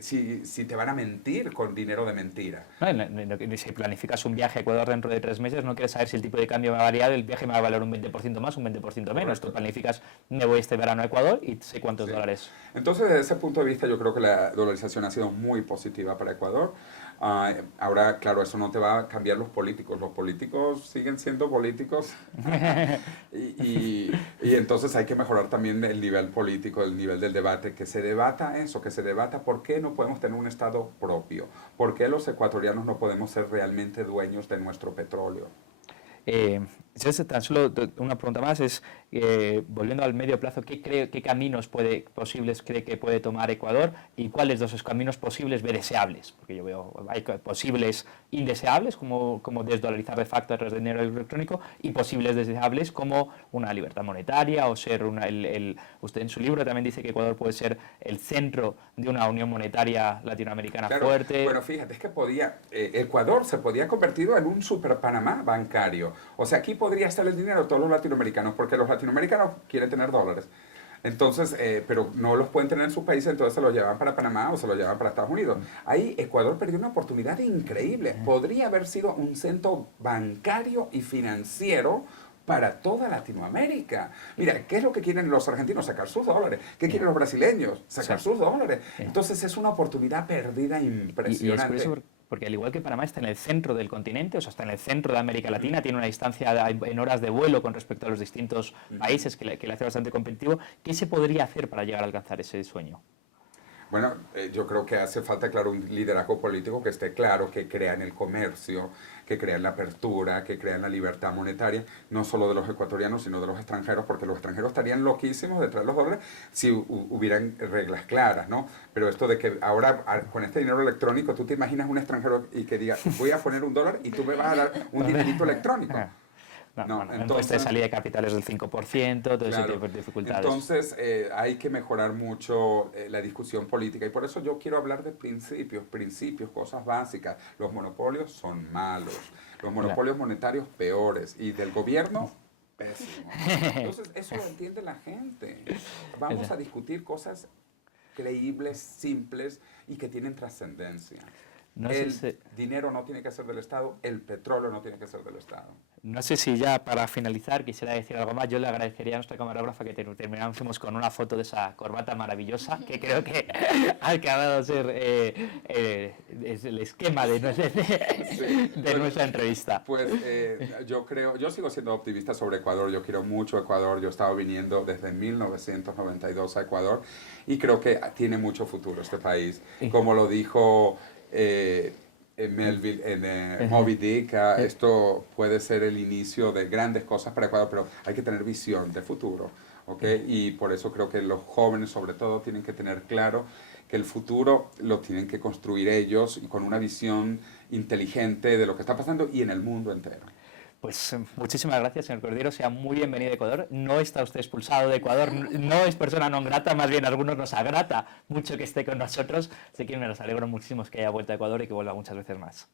si te van a mentir con dinero de mentira. No, si planificas un viaje a Ecuador dentro de 3 meses, no quieres saber si el tipo de cambio va a variar, el viaje me va a valer un 20% más, un 20% menos. Tú planificas, me voy este verano a Ecuador y sé cuántos dólares. Entonces, desde ese punto de vista, yo creo que la dolarización ha sido muy positiva para Ecuador. Ahora, claro, eso no te va a cambiar los políticos. Los políticos siguen siendo políticos. y entonces hay que mejorar también el nivel político, el nivel del debate, que se debata eso, que se debata por qué no podemos tener un Estado propio, por qué los ecuatorianos no podemos ser realmente dueños de nuestro petróleo. Tan solo una pregunta más es, volviendo al medio plazo, ¿qué caminos posibles cree que puede tomar Ecuador y cuáles de esos caminos posibles ve deseables? Porque yo veo, hay posibles indeseables, como desdolarizar de facto a través de dinero electrónico, y posibles deseables como una libertad monetaria o ser usted en su libro también dice que Ecuador puede ser el centro de una unión monetaria latinoamericana fuerte. Bueno, fíjate, es que Ecuador se podía convertido en un super Panamá bancario. O sea, aquí podría estar el dinero de todos los latinoamericanos, porque los latinoamericanos quieren tener dólares. Entonces, pero no los pueden tener en sus países, entonces se los llevan para Panamá o se los llevan para Estados Unidos. Ahí Ecuador perdió una oportunidad increíble. Podría haber sido un centro bancario y financiero para toda Latinoamérica. Mira, ¿qué es lo que quieren los argentinos? Sacar sus dólares. ¿Qué quieren los brasileños? Sacar sus dólares. Entonces es una oportunidad perdida impresionante. Y es por eso, porque al igual que Panamá está en el centro del continente, o sea, está en el centro de América Latina, tiene una distancia en horas de vuelo con respecto a los distintos países que le hace bastante competitivo, ¿qué se podría hacer para llegar a alcanzar ese sueño? Bueno, yo creo que hace falta, claro, un liderazgo político que esté claro, que crea en el comercio, que crea en la apertura, que crea en la libertad monetaria, no solo de los ecuatorianos, sino de los extranjeros, porque los extranjeros estarían loquísimos de traer los dólares si hubieran reglas claras, ¿no? Pero esto de que ahora, con este dinero electrónico, tú te imaginas un extranjero y que diga, voy a poner $1 y tú me vas a dar un dinerito electrónico. Entonces, de salida de capitales del 5%, todo ese tipo de dificultades. Entonces, hay que mejorar mucho la discusión política y por eso yo quiero hablar de principios, cosas básicas. Los monopolios son malos, los monopolios monetarios peores y del gobierno pésimo. Entonces, eso lo entiende la gente. Vamos a discutir cosas creíbles, simples y que tienen trascendencia. Dinero no tiene que ser del Estado, el petróleo no tiene que ser del Estado. No sé si ya para finalizar quisiera decir algo más. Yo le agradecería a nuestra camarógrafa que terminásemos con una foto de esa corbata maravillosa, que creo que ha acabado de ser es el esquema de nuestra entrevista. Pues yo sigo siendo optimista sobre Ecuador, yo quiero mucho Ecuador, yo he estado viniendo desde 1992 a Ecuador y creo que tiene mucho futuro este país. Como lo dijo Melville en Moby Dick, esto puede ser el inicio de grandes cosas para Ecuador, pero hay que tener visión de futuro, ¿ok? Y por eso creo que los jóvenes sobre todo tienen que tener claro que el futuro lo tienen que construir ellos y con una visión inteligente de lo que está pasando y en el mundo entero. Pues muchísimas gracias, señor Cordero. Sea muy bienvenido a Ecuador. No está usted expulsado de Ecuador, no es persona non grata, más bien a algunos nos agrata mucho que esté con nosotros. Así que nos alegro muchísimo que haya vuelto a Ecuador y que vuelva muchas veces más.